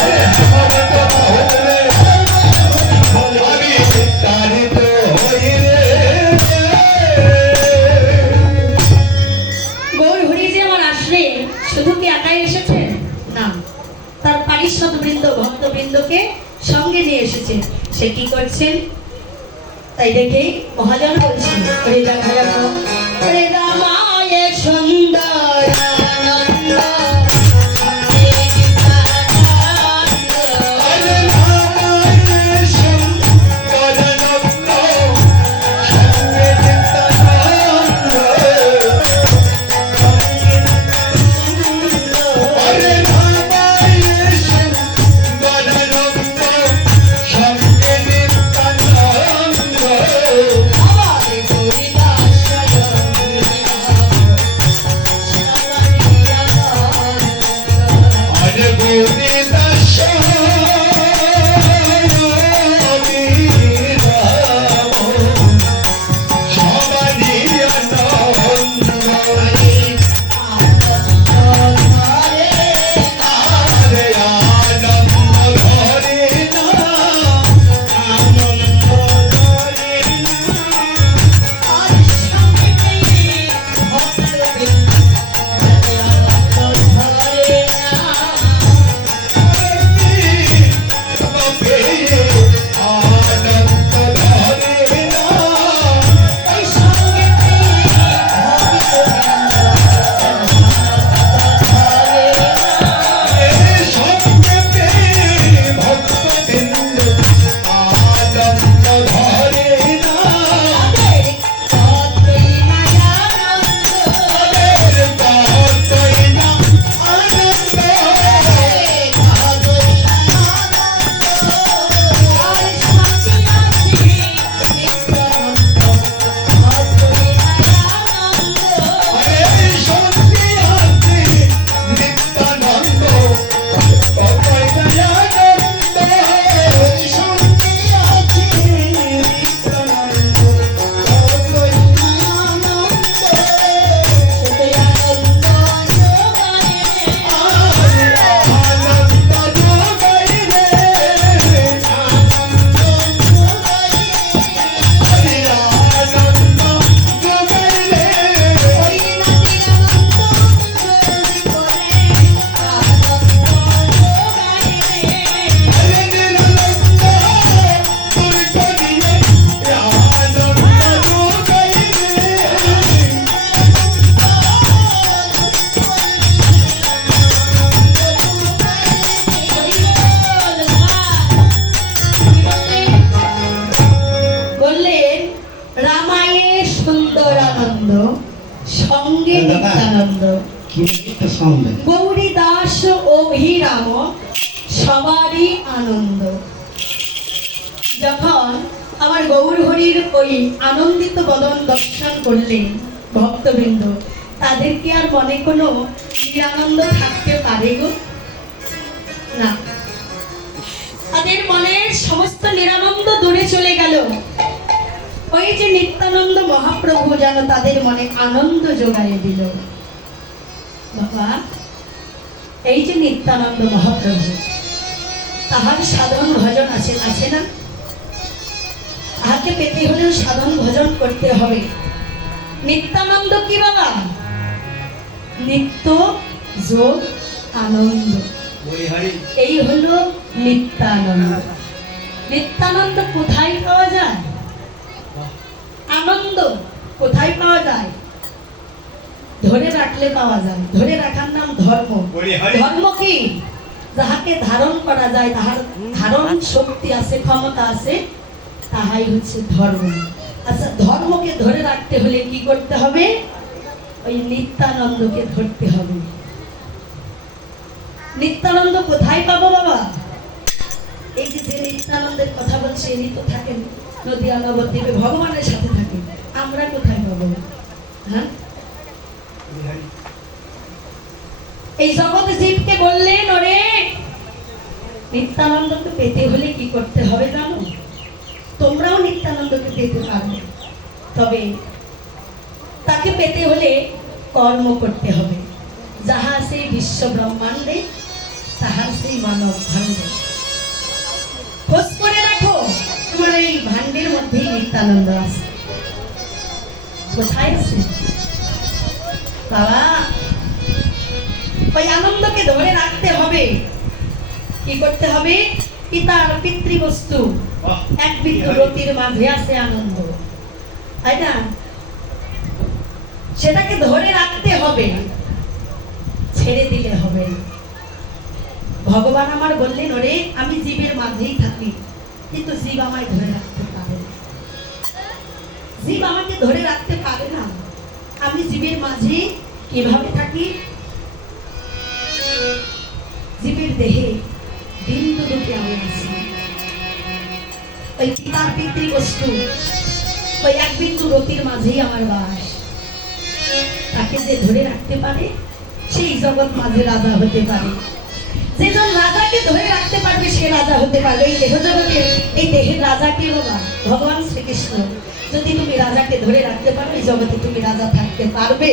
আরে হেমদন্ত বাহুরে, আমি তারিত হই রে। গৌর হরি যে আমার আসলেন, শুধু কি একাই এসেছেন না, তার পারিষদ বৃন্দ ভক্তবৃন্দকে সঙ্গে নিয়ে এসেছেন। সে কি করছেন তাই দেখে মহাজন বলছেন, ওরে দেখা যাক ওরে রামায়ে সুন্দর আনন্দ, আরে রামায়ণ শঙ্করানন্দ, সঙ্গে নিত্যানন্দ, আরে রামায়ণ শঙ্করানন্দ, সঙ্গে নিত্যানন্দ, আমাদের গৌরীদাস আরে গৌরীদাস আমি রাম, সবারই আনন্দ, আরে আনন্দ ঘরে না, আনন্দ ঘরে বাপে আনন্দ ঘরে না, সঙ্গে ভক্তবৃন্দ আনন্দ ঘরে না, তাদের কতই না আনন্দ, আরে সঙ্গে আছে নিত্যানন্দ, কতই না আনন্দ, সঙ্গে আছে নিত্যানন্দ, কতই না আনন্দ, আনন্দ জোগাই রে, হরি আনন্দ জোগাই রে, হরে নিরানন্দ তোর করিয়ে আনন্দ জোগাই রে, বললেন রামায়ে সুন্দর আনন্দ, সঙ্গে নিত্যানন্দ, গৌরী দাস অভিরাম, সবারই আনন্দ। যখন আমার গৌর হরির ওই আনন্দিত বদন দর্শন করলেন ভক্তবৃন্দ, তাদের কি আর মনে কোনো নিরানন্দ থাকতে পারে গো? না, তাদের মনের সমস্ত নিরানন্দ দূরে চলে গেল। ওই যে নিত্যানন্দ মহাপ্রভু যেন তাদের মনে আনন্দ জোগাড়ে দিল। বাবা, এই যে নিত্যানন্দ মহাপ্রভু, তাহার সাধন ভজন আছে আছে না? তাহাকে পেতে হলেও সাধন ভজন করতে হবে। নিত্যানন্দ কি বাবা? নিত্য যোগ আনন্দ, এই হলো নিত্যানন্দ। নিত্যানন্দ কোথায় পাওয়া যায়? আনন্দ কোথায় পাওয়া যায়? ধরে রাখলে পাওয়া যায়। ধরে রাখার নাম ধর্ম। ধর্ম কি? যাহাকে ধারণ করা যায়, তাহার ধারণ শক্তি আছে, ক্ষমতা আছে, তাহাই হচ্ছে ধর্ম। আচ্ছা, ধর্মকে ধরে রাখতে হলে কি করতে হবে? ওই নিত্যানন্দকে ধরতে হবে। নিত্যানন্দ কোথায় পাবো বাবা? এই যে নিত্যানন্দের কথা বলছে, ইনি তো থাকেন নদিয়া নবদ্বীপে, ভগবানের সাথে থাকেন। আমরা কোথায় পাবো? হ্যাঁ, এই জগৎ জীবকে বললেন, ওরে নিত্যানন্দকে পেতে হলে কি করতে হবে জানো? তোমরাও নিত্যানন্দকে পেতে পারবে, তবে তাকে পেতে হলে কর্ম করতে হবে। যাহা সেই বিশ্ব ব্রহ্মাণ্ডে, তাহা সেই মানব ভাণ্ডে। খোঁজ করে রাখো, তোমার এই ভাণ্ডের মধ্যেই নিত্যানন্দ আছে। কোথায় আছে বাবা? ওই আনন্দকে ধরে রাখতে হবে। কি করতে হবে? পিতার পিতৃবস্তু এক বিন্দু রতির মাঝে আছে আনন্দ, তাই না? সেটাকে ধরে রাখতে হবে, ছেড়ে দিলে হবে না। ভগবান আমার বললেন, ওরে আমি জীবের মাঝেই থাকি, কিন্তু জীব আমায় ধরে রাখতে পারে না। জীব আমাকে ধরে রাখতে পারে না। আমি জীবের মাঝে কিভাবে থাকি? জীবের দেহে বিন্দু রূপে আমি আছি। ওই পিতার পিতৃবস্তু, ওই এক বিন্দু রতির মাঝেই আমার বাস। তাকে যে ধরে রাখতে পারে, সেই জগৎ মাঝে রাজা হতে পারে। যেজন রাজাকে ধরে রাখতে পারবে, সে রাজা হতে পারবে। এই দেহ জগতে এই দেহের রাজা কে বাবা? ভগবান শ্রীকৃষ্ণ। যদি তুমি রাজাকে ধরে রাখতে পারো, এই জগতে তুমি রাজা থাকতে পারবে।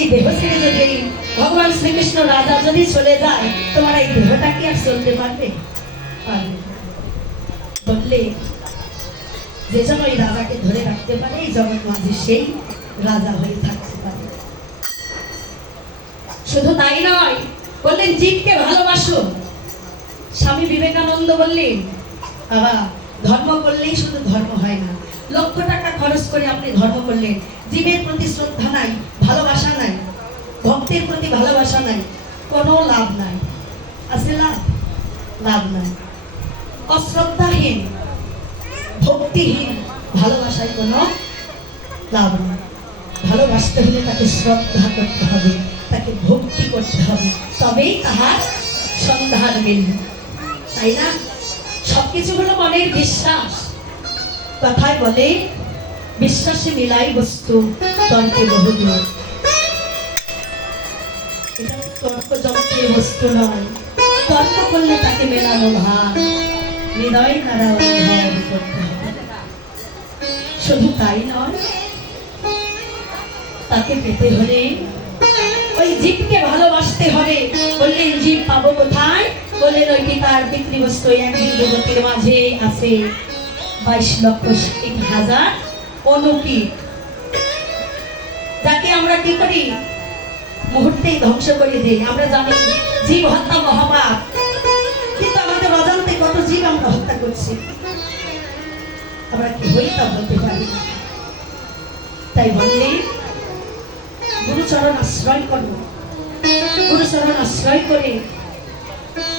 এই দেহ ছেড়ে যদি এই ভগবান শ্রীকৃষ্ণ রাজা যদি চলে যায়, তোমার এই দেহটা কি আর চলতে পারবে? পারবে না। বললে যেজন ওই রাজাকে ধরে রাখতে পারে, এই জগৎ মাঝে সেই রাজা হয়ে থাকতে পারে। শুধু তাই নয়, বললেন জীবকে ভালোবাসো। স্বামী বিবেকানন্দ বললেন, বাবা ধর্ম করলেই শুধু ধর্ম হয় না। লক্ষ টাকা খরচ করে আপনি ধর্ম করলেন, জীবের প্রতি শ্রদ্ধা নাই, ভালোবাসা নাই, ভক্তের প্রতি ভালোবাসা নাই, কোনো লাভ নাই। আছে লাভ? লাভ নাই। অশ্রদ্ধাহীন, ভক্তিহীন ভালোবাসায় কোনো লাভ নেই। ভালোবাসতে হলে তাকে শ্রদ্ধা করতে হবে, তাকে ভক্তি করতে হবে, তবেই তাহার সন্ধান মিলবে, তাই না? সবকিছু হলো মনের বিশ্বাস। কথায় বলে, বিশ্বাসে মিলাই বস্তু, তর্কে বহুদূর। এটা তর্ক যন্ত্রের বস্তু নয়। তর্ক করলে তাকে মেলানো ভার, হৃদয় দ্বারা অনুভব করতে হবে। শুধু তাই নয়, তাকে পেতে হলে ওই জীবকে ভালোবাসতে হবে। বললেন জীব পাবো কোথায়? বললেন ওই পিতার পিতৃবস্তু এক বিন্দু গতির মাঝে আছে 22,60,000 অনুকীট, যাকে আমরা কি করি? মুহূর্তেই ধ্বংস করে দিই। আমরা জানি জীব হত্যা মহাপাপ, কিন্তু আমাদের অজান্তে কত জীব আমরা হত্যা করছি। আমরা কি হই তা বলতে পারি না। তাই বললে গুরুচরণ আশ্রয় করব। গুরুচরণ আশ্রয় করে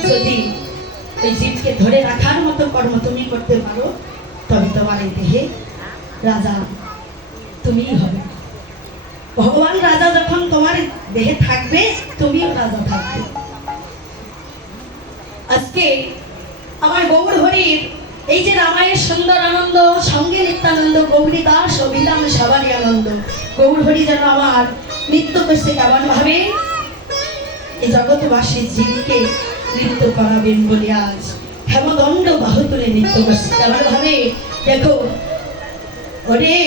যদি এই জীবকে ধরে রাখার মতো কর্ম তুমি করতে পারো, তবে তোমার এই দেহে রাজা তুমিই হবে। ভগবান রাজা যখন তোমার দেহে থাকবে, তুমিও রাজা থাকবে। আজকে আমার গৌর হরির এই যে রামায়ের সুন্দর আনন্দ, সঙ্গে নিত্যানন্দ, গৌরী দাস, অভিলাম, সবারই আনন্দ। গৌর হরি যেন আমার নৃত্য করছে কেমন ভাবে, এই জগৎবাসী জীবকে নৃত্য করাবেন বলে আজ হেমদণ্ড বাহু তুলে নৃত্য করছে কেমন ভাবে। দেখো, ওরে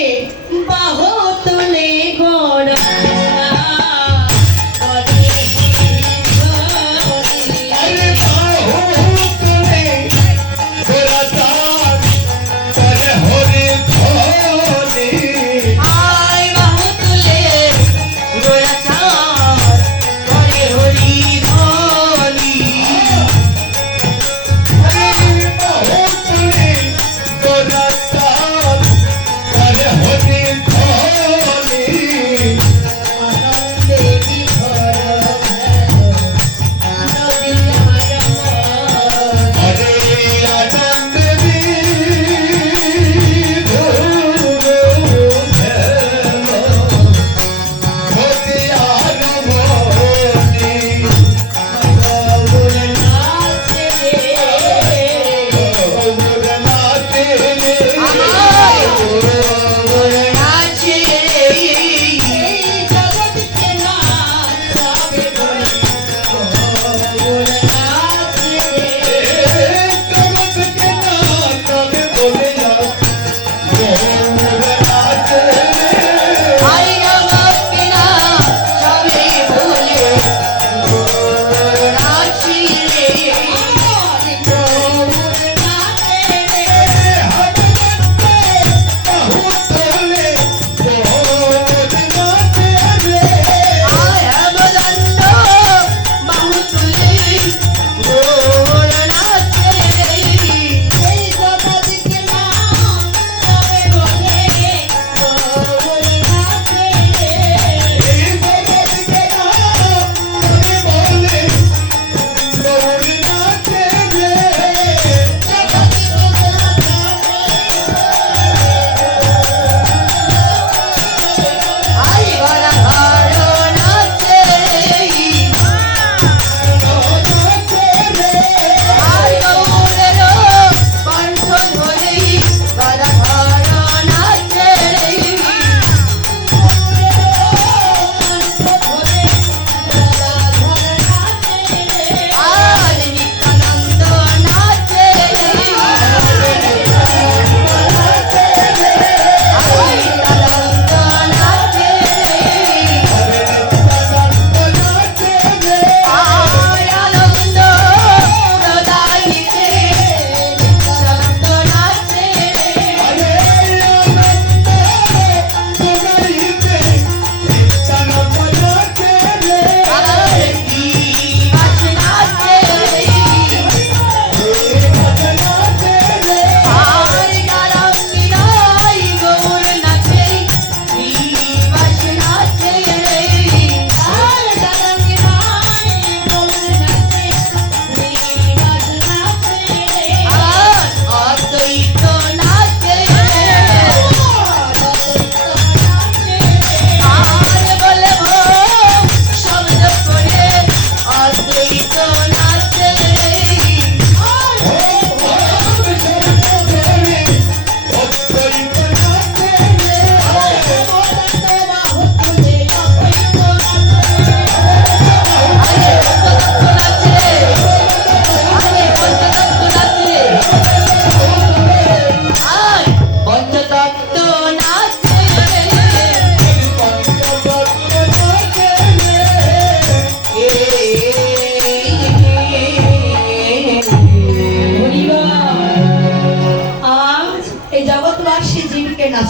বাহু তুলে গোড়া Hare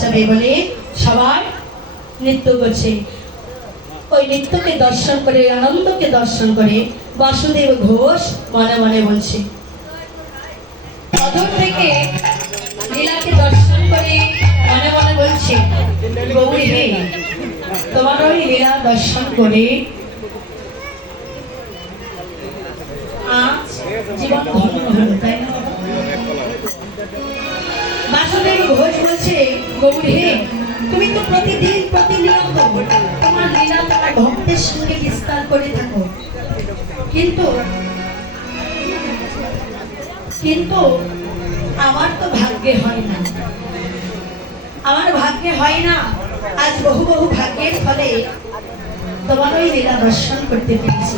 যাবে বলে সবাই নৃত্য করছে। ওই নৃত্যকে দর্শন করে, আনন্দকে দর্শন করে বাসুদেব ঘোষ মনে মনে বলছে, অদূর থেকে লীলাকে দর্শন করে মনে মনে বলছে, গৌরী হে, তোমার ওই লীলা দর্শন করে আজ জীবন ধন্য হলো, তাই না? বাসুদেব ঘোষ বলছে, গৌরী হে, তুমি তো প্রতিদিন প্রতিনিয়ত তোমার লীলা তোমার ভক্তের সঙ্গে বিস্তার করে থাকো, কিন্তু কিন্তু আমার তো ভাগ্যে হয় না, আমার ভাগ্যে হয় না। আজ বহু বহু ভাগ্যের ফলে তোমার ওই লীলা দর্শন করতে পেরেছি।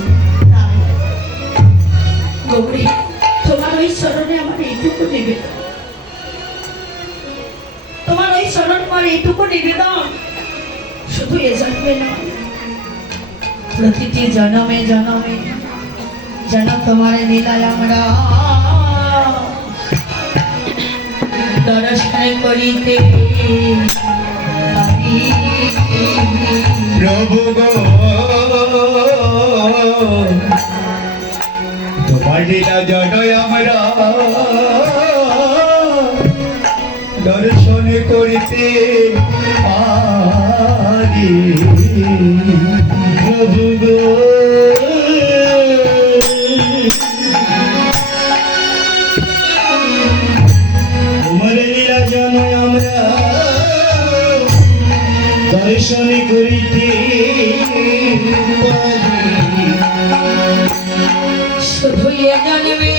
তাই গৌরী, তোমার ওই চরণে আমার এইটুকু নিবেদন, তোমার ওই চরণ আমার এইটুকু নিবেদন, শুধু এ জন্মে নয়, প্রতিটি জন্মে জন্মে যেন তোমার লীলায় আমরা দর্শন করিতে পারি। প্রভু গো, তোমার লীলা যেন আমরা দর্শন করিতে পারি। প্রভু গো, তোমার লীলা যেন আমরা দর্শন করিতে পারি। শুধু এ জন্মে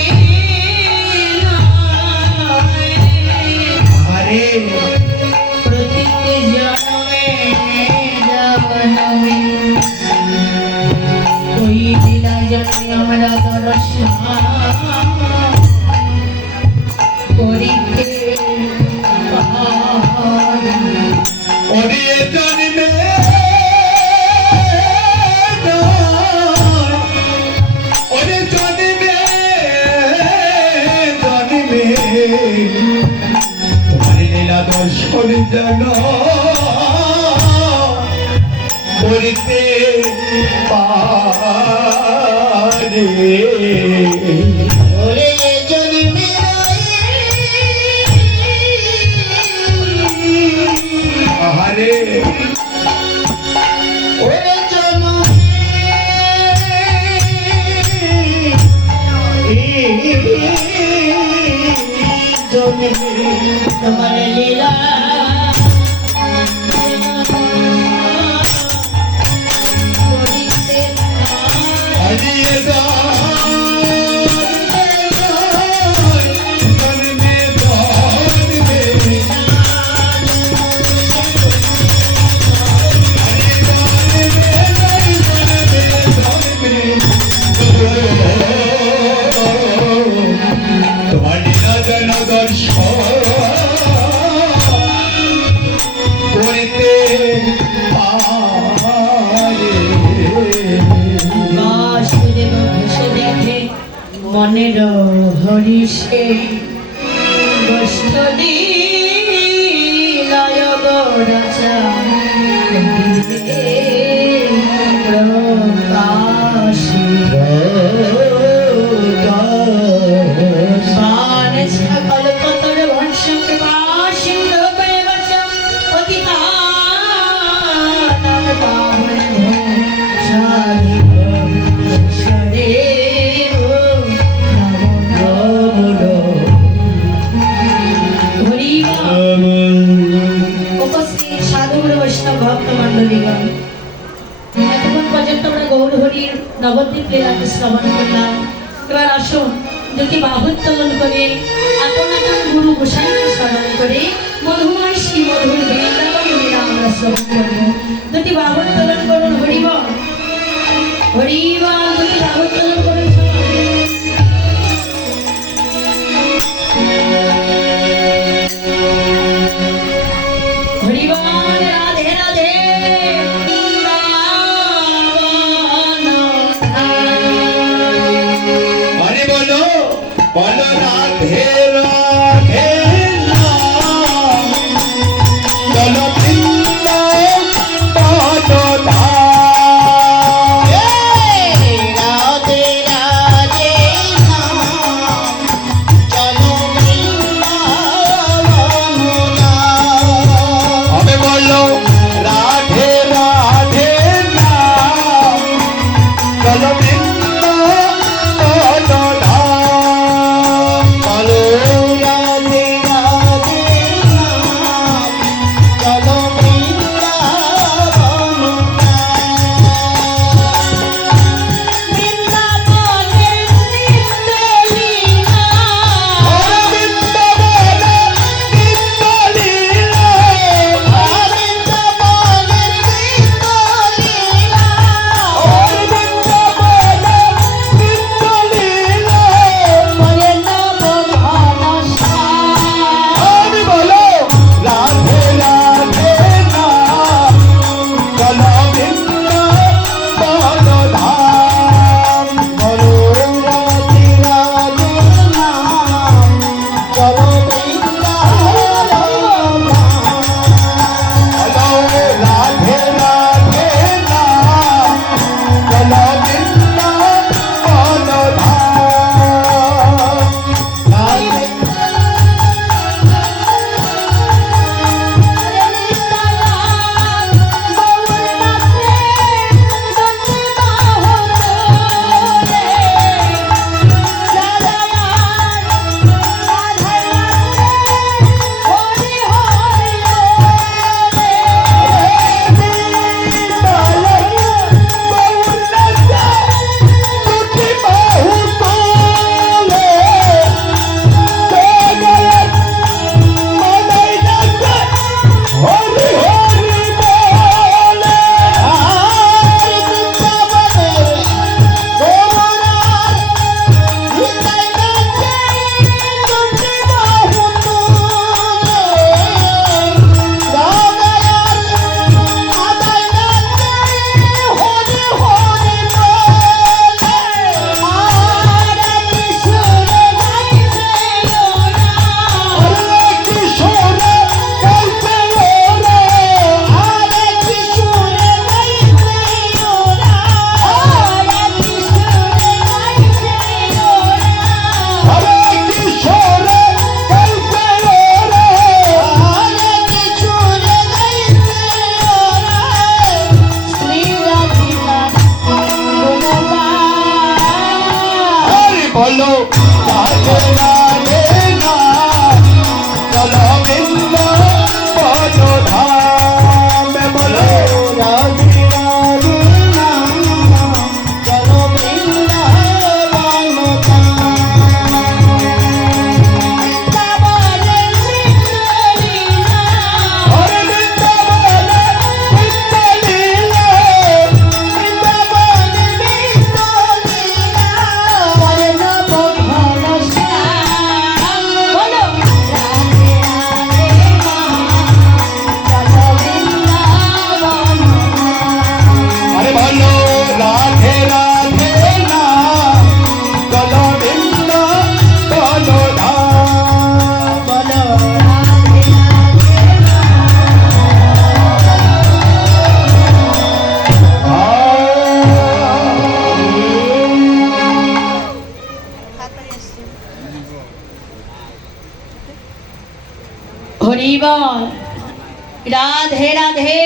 আরে প্রতিটি জন্মে জন্মে ওই লীলা জন্মে আমরা দর্শন করিতে পারি। ওরে জন্মে ওরে জন্মে জন্মে তোমার লীলা দর্শন যেন করিতে পারে। ওরে জন্মে আহারে ওরে জন্মে তোমার লীলা করিতে হারিয়ে জন্মে জন্মে তোমার লীলা যেন দর্শন করিতে পারে। বাসুদেব ঘোষে দেখে মনের হরিষে গোষ্ঠী লয় গোরাচা প্রকাশী বান সকল কতর ভংশ কৃপা সিন্ধু করে বর্ষ পতিতানাং পাবন সাধিক সদেব নমো হরিবা। উপস্থিত সাধু বৈষ্ণব ভক্ত মণ্ডলীগণ, এতক্ষণ পর্যন্ত আমরা গৌর হরির নবদ্বীপ লীলাকে শ্রবণ করলাম। এবার আসুন দুটি বাহু উত্তোলন করে আপন আপন গুরু গোসাইকে স্মরণ করে মধুময় শ্রী মধুর বৃন্দাবন লীলা আমরা শ্রবণ করব। দুটি বাহু উত্তোলন করুন, হরিবল হরিবল, দুটি বাহু উত্তোলন করুন সবাই। হরিবল, রাধে রাধে। আরে বলো বলো রাধে রাধে নাম, বলো রাধে রাধে না চলো বৃন্দাবন ধামে বলো রাধে রাধে না চলো বৃন্দাবন হরে বৃন্দাবন বৃন্দালীলা আরে বলো রাধে রাধে না চলো বৃন্দাবন ধাম বলো হরি বল রাধে রাধে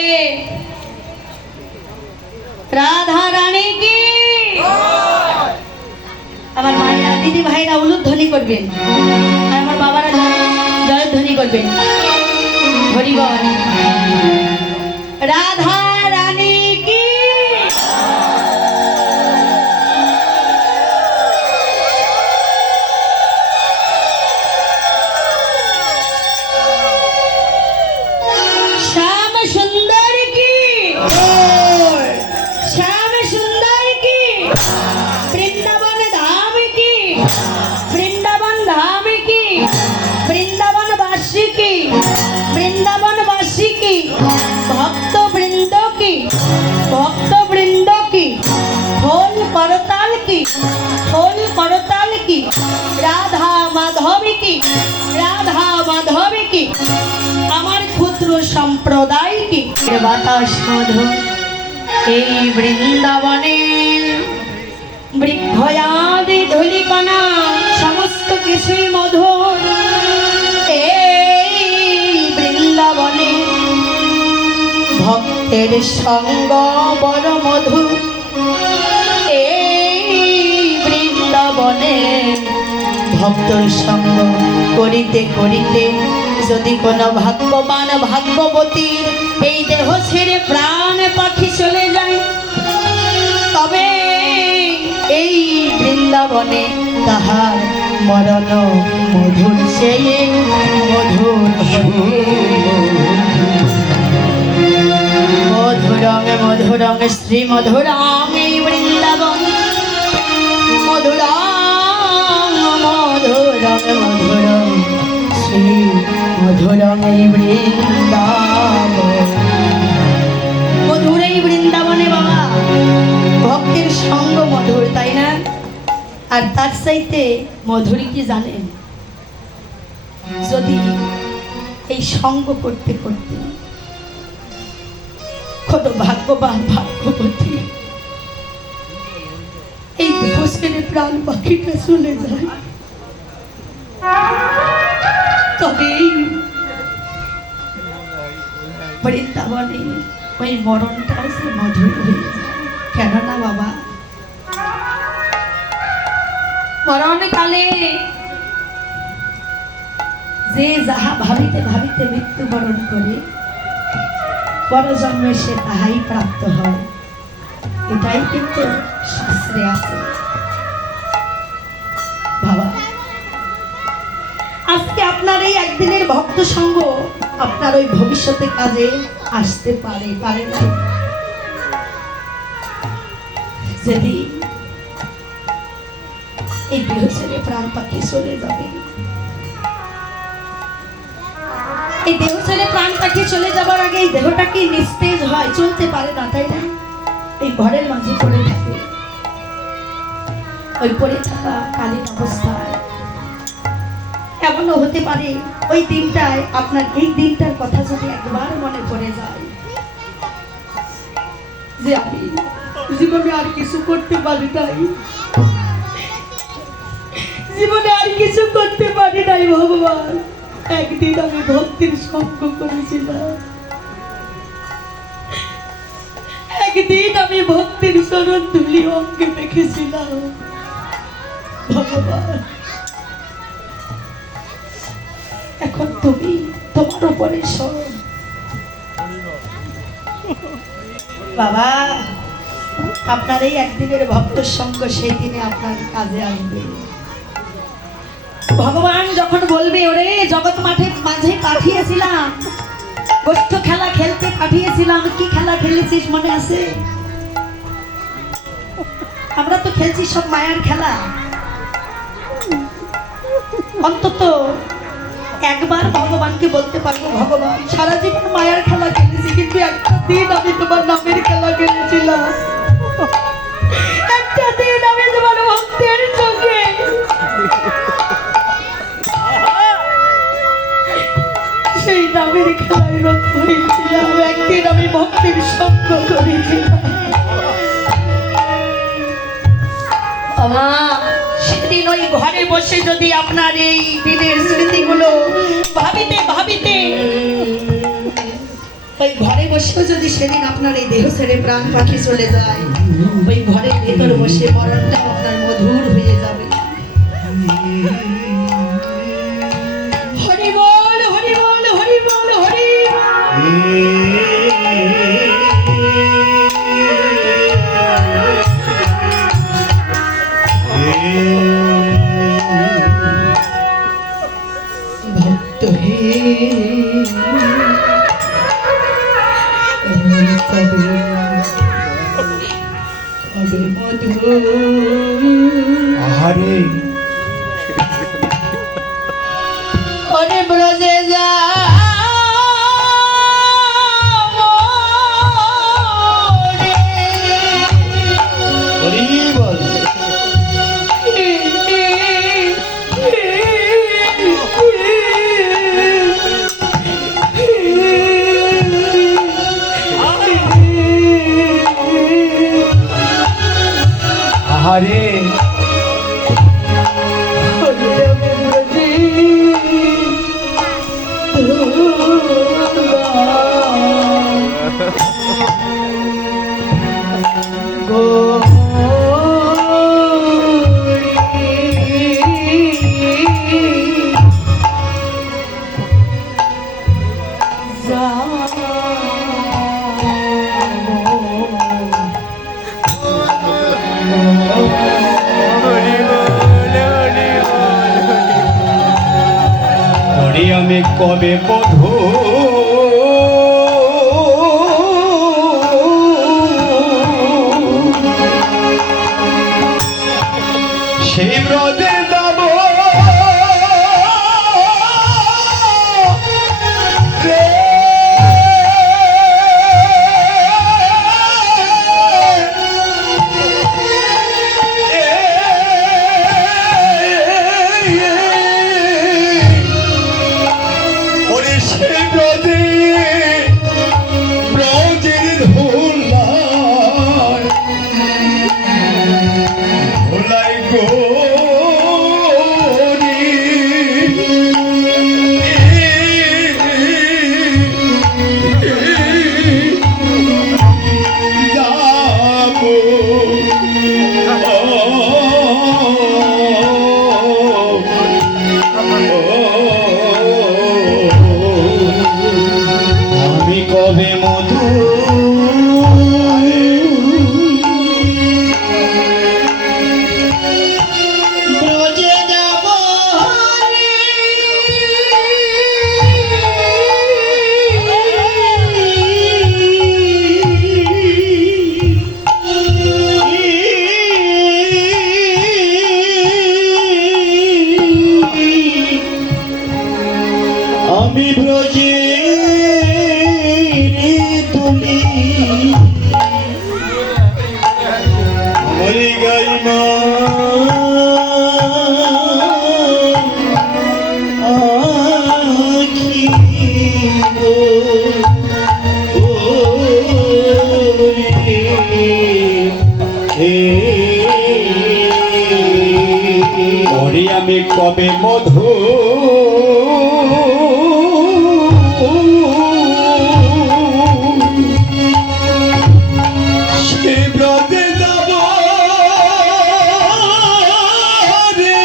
রাধা রানী কি আমার মায়েরা দিদি ভাইরা উলুধ্বনি করবেন আর আমার বাবারা জয়ধ্বনি করবেন হরি বল রাধা রানী কি শ্যাম সুন্দর কি শ্যাম সুন্দর কি বৃন্দাবন ধাম কি বৃন্দাবন ধাম কি বৃন্দাবন বাসী কি বৃন্দাবন বাসী কি ভক্ত বৃন্দ কি ভক্ত বৃন্দ কি খোল করতাল কি খোল করতাল কি রাধা মাধবী কি রাধা মাধবী কি আমার ক্ষুদ্র সম্প্রদায় কি বাতাস মধুর এই বৃন্দাবনে বৃক্ষয়াদি ধূলিকণা সমস্ত কিছুই মধুর এই বৃন্দাবনে ভক্তের সঙ্গ বড় মধুর এই বৃন্দাবনে ভক্তর সঙ্গ করিতে করিতে যদি কোনো ভাগ্যবান ভাগ্যবতীর এই দেহ ছেড়ে প্রাণ পাখি চলে যায় তবে এই বৃন্দাবনে তাহার মরণ মধুর সেই মধুর মধুরং মধুরং শ্রী মধুরং এই বৃন্দাবন মধুরং মধুরং মধুরং শ্রী মধুরং এই বৃন্দাবন মধুর এই বৃন্দাবনে বাবা ভক্তের সঙ্গ মধুর তাই না আর তার চাইতে মধুরী কি জানেন যদি এই সঙ্গ করতে করতে কত ভাগ্যবান ভাগ্যবতী এই দেহ ছেড়ে প্রাণ পাখিটা চলে যায় তবে বৃন্দাবনে ওই মরণটা সে মধুর হয়ে যায় কেননা বাবা মরণকালে যে যাহা ভাবিতে ভাবিতে মৃত্যুবরণ করে পরজন্মে সে তাহাই প্রাপ্ত হয় এটাই কিন্তু শাস্ত্রে আছে বাবা আজকে আপনার এই একদিনের ভক্ত সঙ্গ আপনার ওই ভবিষ্যতে কাজে আসতে পারে পারে না যেদিন এই দেহ ছেড়ে প্রাণ পাখি চলে যাবে এই দেহ ছেড়ে প্রাণ পাখি চলে যাবার আগে এই দেহটা কি নিস্তেজ হয় চলতে পারে না তাই না এই ঘরের মাঝে পড়ে থাকে ওই পড়ে থাকা কালীন অবস্থায় এমনও হতে পারে ওই দিনটায় আপনার এই দিনটার কথা যদি একবার মনে পড়ে যায় যে আমি জীবনে আর কিছু করতে পারি নাই জীবনে আর কিছু করতে পারি নাই ভগবান একদিন আমি ভক্তির সঙ্গ করেছিলাম একদিন আমি ভক্তির শরণ ধুলি অঙ্গে দেখেছিলাম ভগবান, এখন তুমি তোমার উপরে সব। বাবা, আপনার এই একদিনের ভক্ত সঙ্গ সেই দিনে আপনার কাজে আসবে। ভগবান যখন বলবে, ওরে জগৎ মাঠে মাঝে পাঠিয়েছিলাম, গোষ্ঠ খেলা খেলতে পাঠিয়েছিলাম, কি খেলা খেলেছিস মনে আছে? আমরা তো খেলছি সব মায়ার খেলা। অন্তত একবার ভগবানকে বলতে পারবো, ভগবান সারা জীবন মায়ার খেলা খেলেছি, কিন্তু একটা দিন আমি তোমার নামের খেলা খেলেছিলাম, একটা দিন আমি তোমার ভক্তের সঙ্গে সেই নামের খেলায় রত হয়েছিলাম, একদিন আমি ভক্তির সঙ্গ করেছিলাম। সেদিন ওই ঘরে বসে যদি আপনার এই দিনের স্মৃতিগুলো ভাবিতে ভাবিতে, ওই ঘরে বসেও যদি সেদিন আপনার এই দেহ ছেড়ে প্রাণ পাখি চলে যায়, ওই ঘরের ভেতর বসে মরণটা আপনার মধুর হয়ে যাবে। হরি বল, হরি বল, হরি বল, হরি ভক্ত হে কবে কবে মধু আহারে ওরে ব্রজে যা হরি বল। আহারে হরি আমি কবে বধূ সেই ব্রজে যাব রে। ওরে সেই ব্রজে ব্রজের ধুলায় ধুলাই গো আমি কবে মধু ব্রজে যাব আমি ব্রজে তুমি হরি গাইমা আখি গো ওরে ওরে আমি কবে মধু সে ব্রজে যাব রে।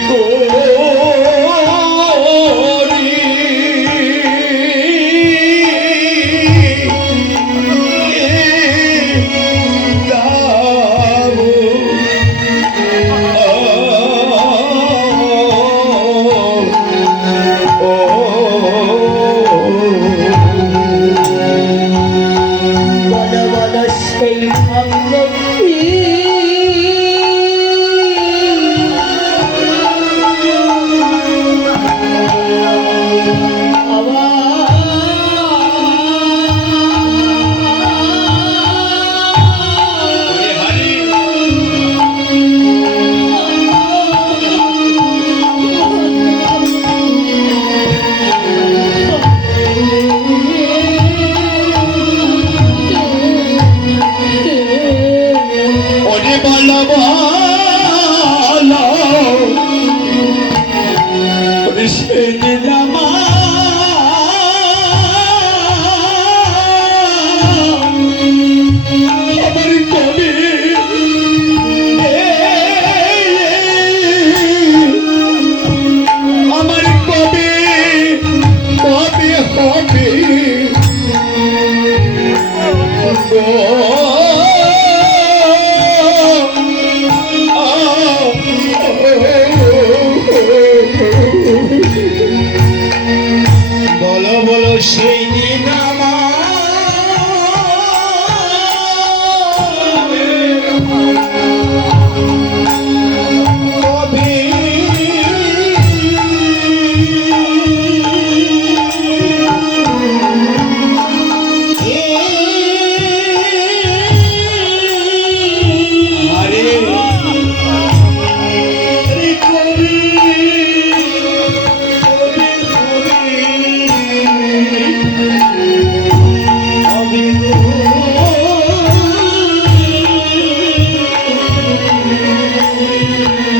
করি যাবো বলো বলো সেই ভাগ্য কি? ওরে বলো বলো ওরে সেদিন আমার কবি আমার কবি কবি হবে বলো বলো সেই দিন কবে আরে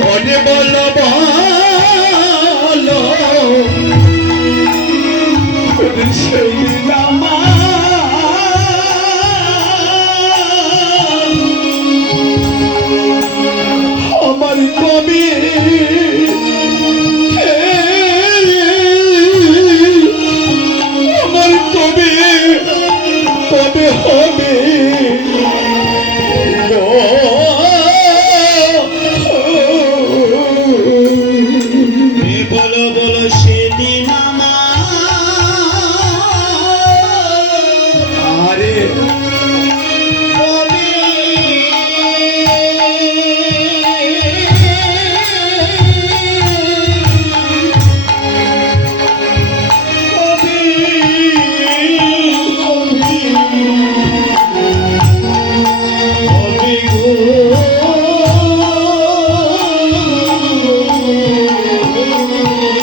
ওরে বলো বলো ওরে সেদিন আমার কবি আমার কবি কবে হবে বলো বলো সেদিন আরে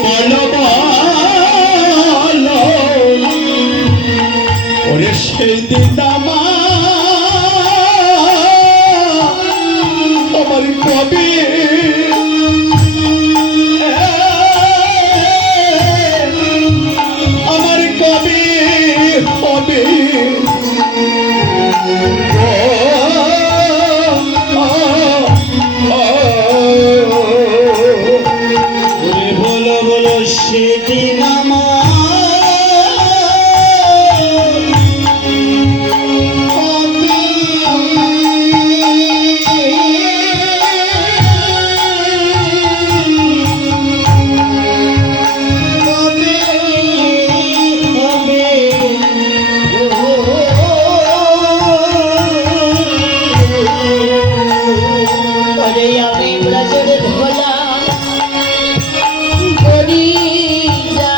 বলো বলো ওরে সেই দিন আমার কবি আমার কবি হবে বলো বলো সেদিন ওরে আমি ব্রজের ভোলা করি যা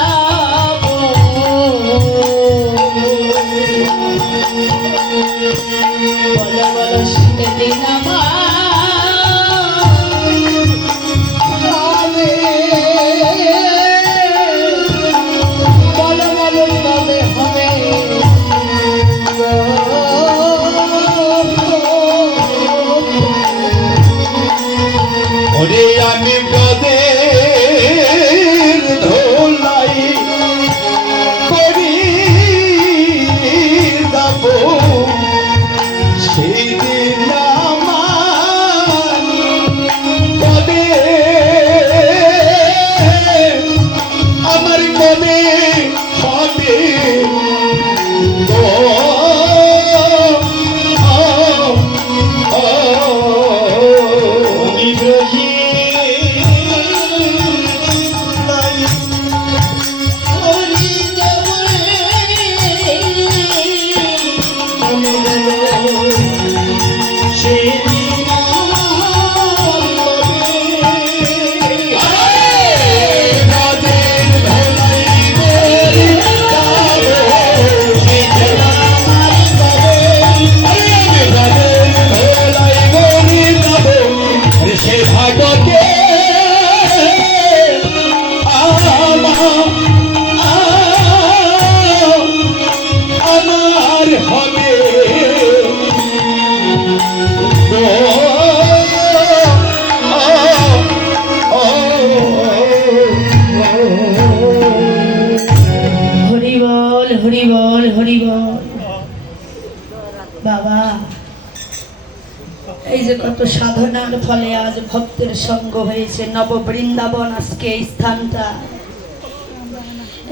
কত সাধনার ফলে আজ ভক্তের সঙ্গ হয়েছে নব বৃন্দাবন। আজকে এই স্থানটা,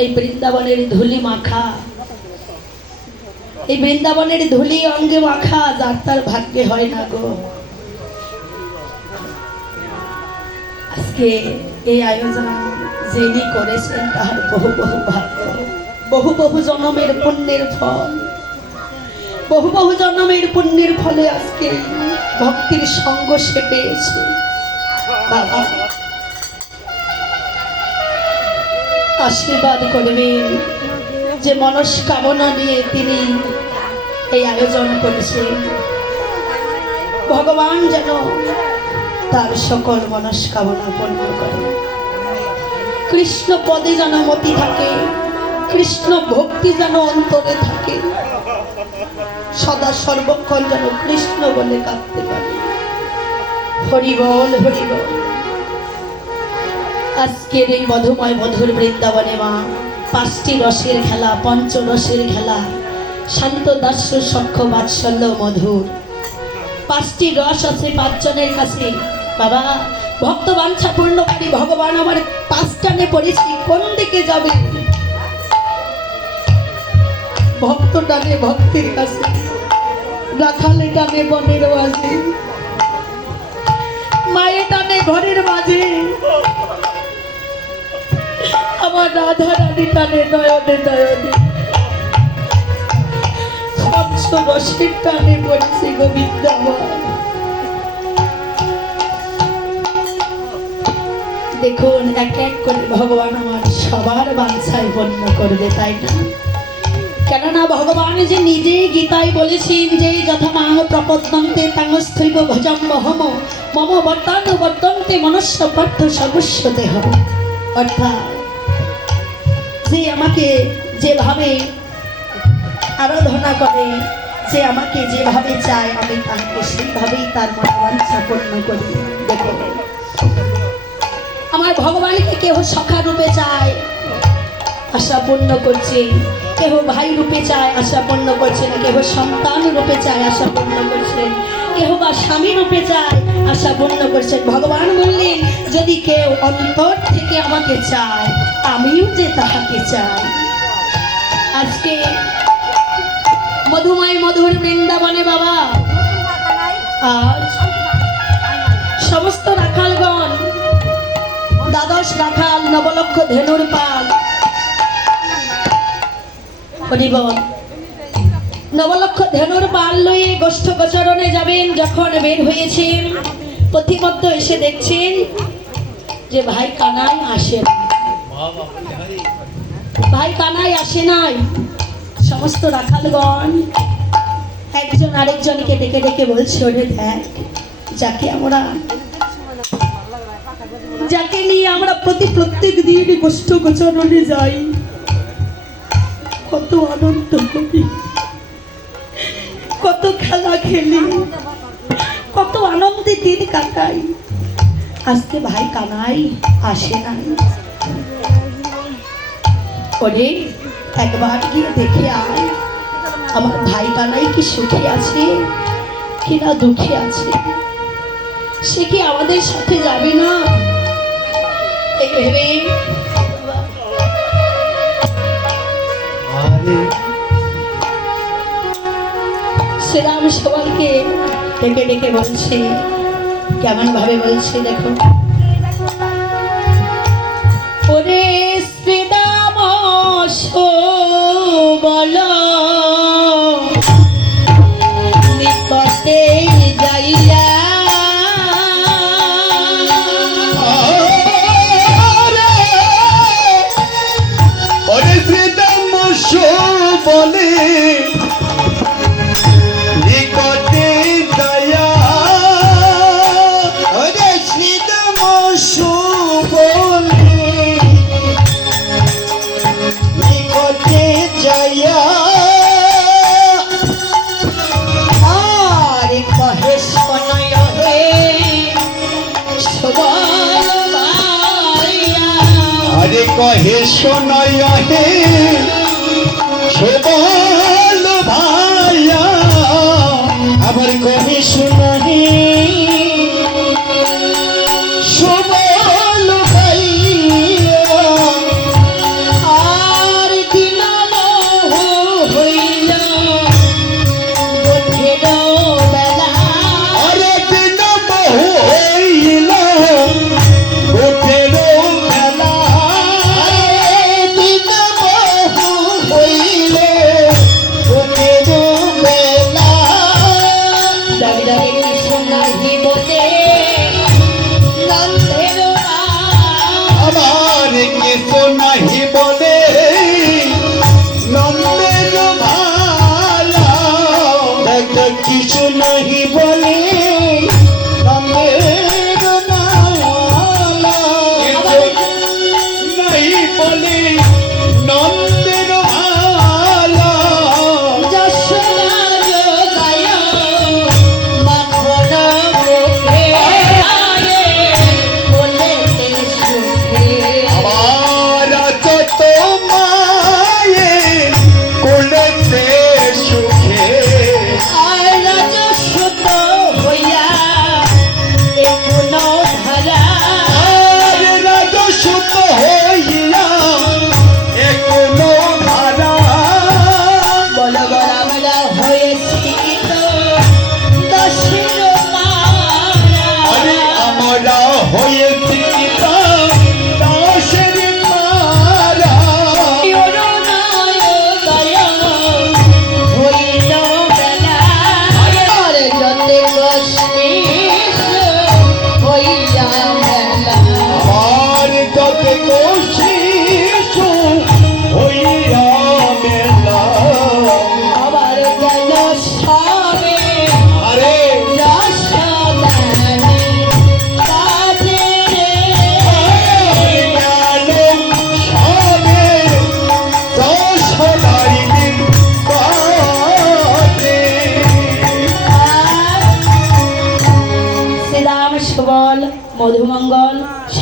এই বৃন্দাবনের ধুলি মাখা, এই বৃন্দাবনের ধুলি অঙ্গে মাখা, যার তার ভাগ্যে হয় না গো। আজকে এই আয়োজন যিনি করেছেন তাহার বহু বহু ভাগ্য, বহু বহু জন্মের পুণ্যের ফল, বহু বহু জন্মের পুণ্যের ফলে আজকে ভক্তির সঙ্গ সে পেয়েছে। বাবা আশীর্বাদ করবেন যে মনস্কামনা নিয়ে তিনি এই আয়োজন করেছেন, ভগবান যেন তার সকল মনস্কামনা পূর্ণ করে। কৃষ্ণ পদে যেন মতি থাকে, কৃষ্ণ ভক্তি যেন অন্তরে থাকে, সদা সর্বক্ষণ যেন কৃষ্ণ বলে কাঁদতে পারে। হরি বল, হরি বল। আজকের এই মধুময় মধুর বৃন্দাবনে মা পাঁচটি রসের খেলা, পঞ্চরসের খেলা, শান্ত দাস্য সখ্য বাৎসল্য মধুর, পাঁচটি রস আছে পাঁচজনের কাছে। বাবা ভক্ত বাঞ্ছা পূর্ণকারী ভগবান আমার পাঁচটানে পড়েছি, কোন দিকে যাবে? ভক্ত টানে ভক্তির কাছে, রাখালে টানে বনের মাঝে, মায়ে টানে ঘরের মাঝে, আমার রাধা রানী টানে নয়নে নয়নে, পঞ্চ রসের টানে পড়েছি গোবিন্দ আমার। দেখুন এক এক করে ভগবান আমার সবার বাঞ্ছায় পূর্ণ করবে, তাই না? কেননা ভগবান যে নিজে গীতায় বলেছেন যে যথা মাং প্রপদ্যন্তে তাংস্থৈব ভজম মহম মম বর্তান বর্তন্তে মনুষ্য পার্থ সর্বস্ব দেহ। অর্থাৎ যে আমাকে যেভাবে আরাধনা করে, যে আমাকে যেভাবে চায়, আমি তাকে সেইভাবেই তার মনোবাঞ্ছা পূর্ণ করি। দেখো আমার ভগবানকে কেহ সখা রূপে চায়, আশা পূর্ণ করছে, কেহ ভাই রূপে চায়, আশা পূর্ণ করছেন, কেহ সন্তান রূপে চায়, আশা পূর্ণ করছেন, কেহ বা স্বামী রূপে চায়, আশা পূর্ণ করছেন। ভগবান বললেন যদি কেউ অন্তর থেকে আমাকে চায়, আমিও যে তাহাকে চাই। আজকে মধুময় মধুর বৃন্দাবনে বাবা আজ সমস্ত রাখালগণ, দ্বাদশ রাখাল, নবলক্ষ ধেনুর পাল, নবলক্ষ ধেনুর পাল লয়ে গোষ্ঠ গোচরণে যাবেন। যখন বের হয়েছেন পথিমধ্যে এসে দেখছেন যে ভাই কানাই আসে না, ভাই কানাই আসে নাই। সমস্ত রাখালগণ একজন আরেকজনকে ডেকে ডেকে বলছে, ওরে দেখ, যাকে নিয়ে আমরা প্রত্যেক দিন গোষ্ঠ গোচরণে যাই, কত আনন্দ করি, কত খেলা খেলি, কত আনন্দে দিন কাটাই, আজকে ভাই কানাই আসে নাই। ওরে একবার গিয়ে দেখে আয়, আমার ভাই কানাই কি সুখে আছে কিনা দুঃখে আছে, সে কি আমাদের সাথে যাবে না? এই ভেবে শ্রীরাম সবাইকে ডেকে ডেকে বলছে, কেমন ভাবে বলছে দেখো, ওরে শ্রীরাম বল নিকটে যাইয়া, ওরে শ্রীরাম বলে নিকটে দয়া, ওরে শ্রীরাম বলে নিকটে যাইয়া, আর কহে শোনায় হে সবল ভাইয়া, আরে কহে শোনায় হে সবল ভাইয়া, আবার কহে শোনা হে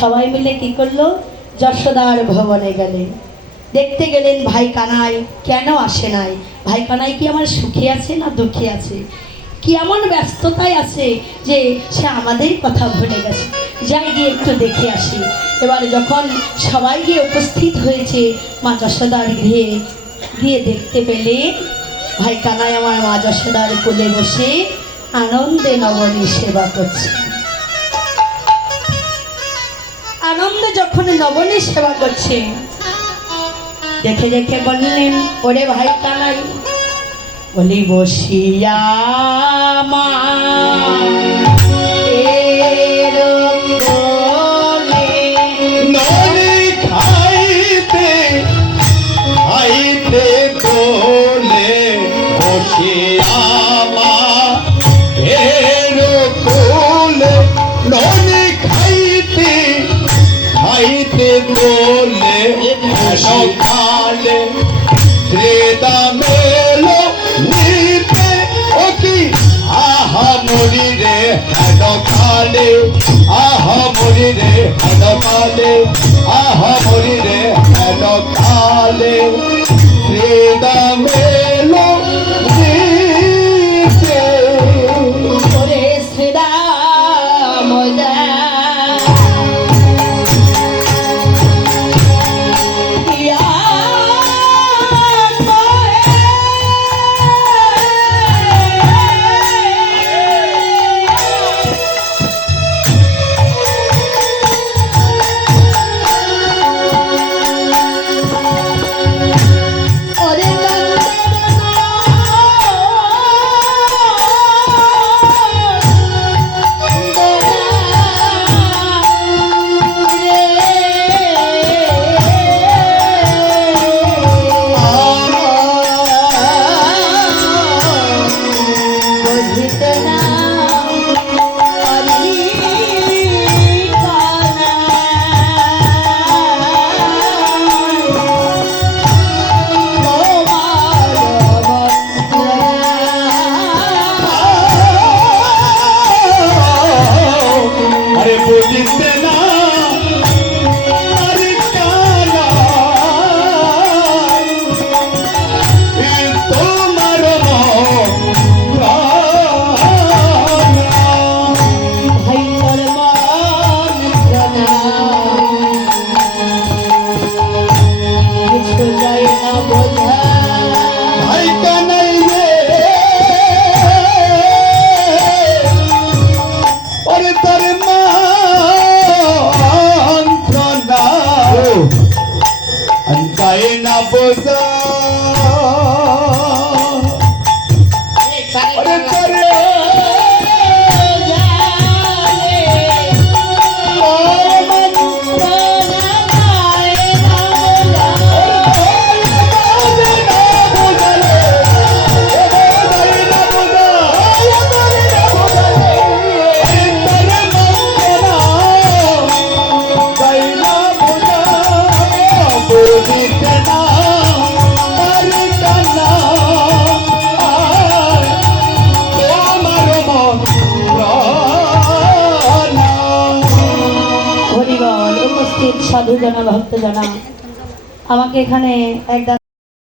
সবাই মিলে কি করলো, যশোদার ভবনে গেলেন। দেখতে গেলেন ভাই কানাই কেন আসে নাই, ভাই কানাই কি আমার সুখে আছে না দুঃখে আছে, কি এমন ব্যস্ততায় আছে যে সে আমাদের কথা ভুলে গেছে, যাই গিয়ে একটু দেখে আসি। এবার যখন সবাই গিয়ে উপস্থিত হয়েছে মা যশোদার গৃহে, গিয়ে দেখতে পেলে ভাই কানাই আমার মা যশোদার কোলে বসে আনন্দে নবনী সেবা করছে। আনন্দে যখন নবনী সেবা করছে দেখে দেখে বললেন, ওরে ভাই কানাই, বলি বসিয়া মা এর কোলে ননি খাইতে খাইতে তোলে বসিয়া মা এর কোলে, ননি খাইতে খাইতে তোলে সকালে শ্রেদা মেলো নিতে ও কি আহা মরি রে হেন কালে, আহা মরি রে হেন কালে, আহা মরি রে হেন কালে শ্রেদা মেলো নিতে। ওরে শ্রীরাম আরে বুঝিতে না আরে কানা তোমার ভাই তোর মন প্রাণা কিছু যায় না বোঝা। ভাই কানাই রে ওরে তোর মন্ত্রণা যায় না বোঝা। ওরে তোর হরিবল। উপস্থিত সাধু জনা ভক্ত জনা, আমাকে এখানে এক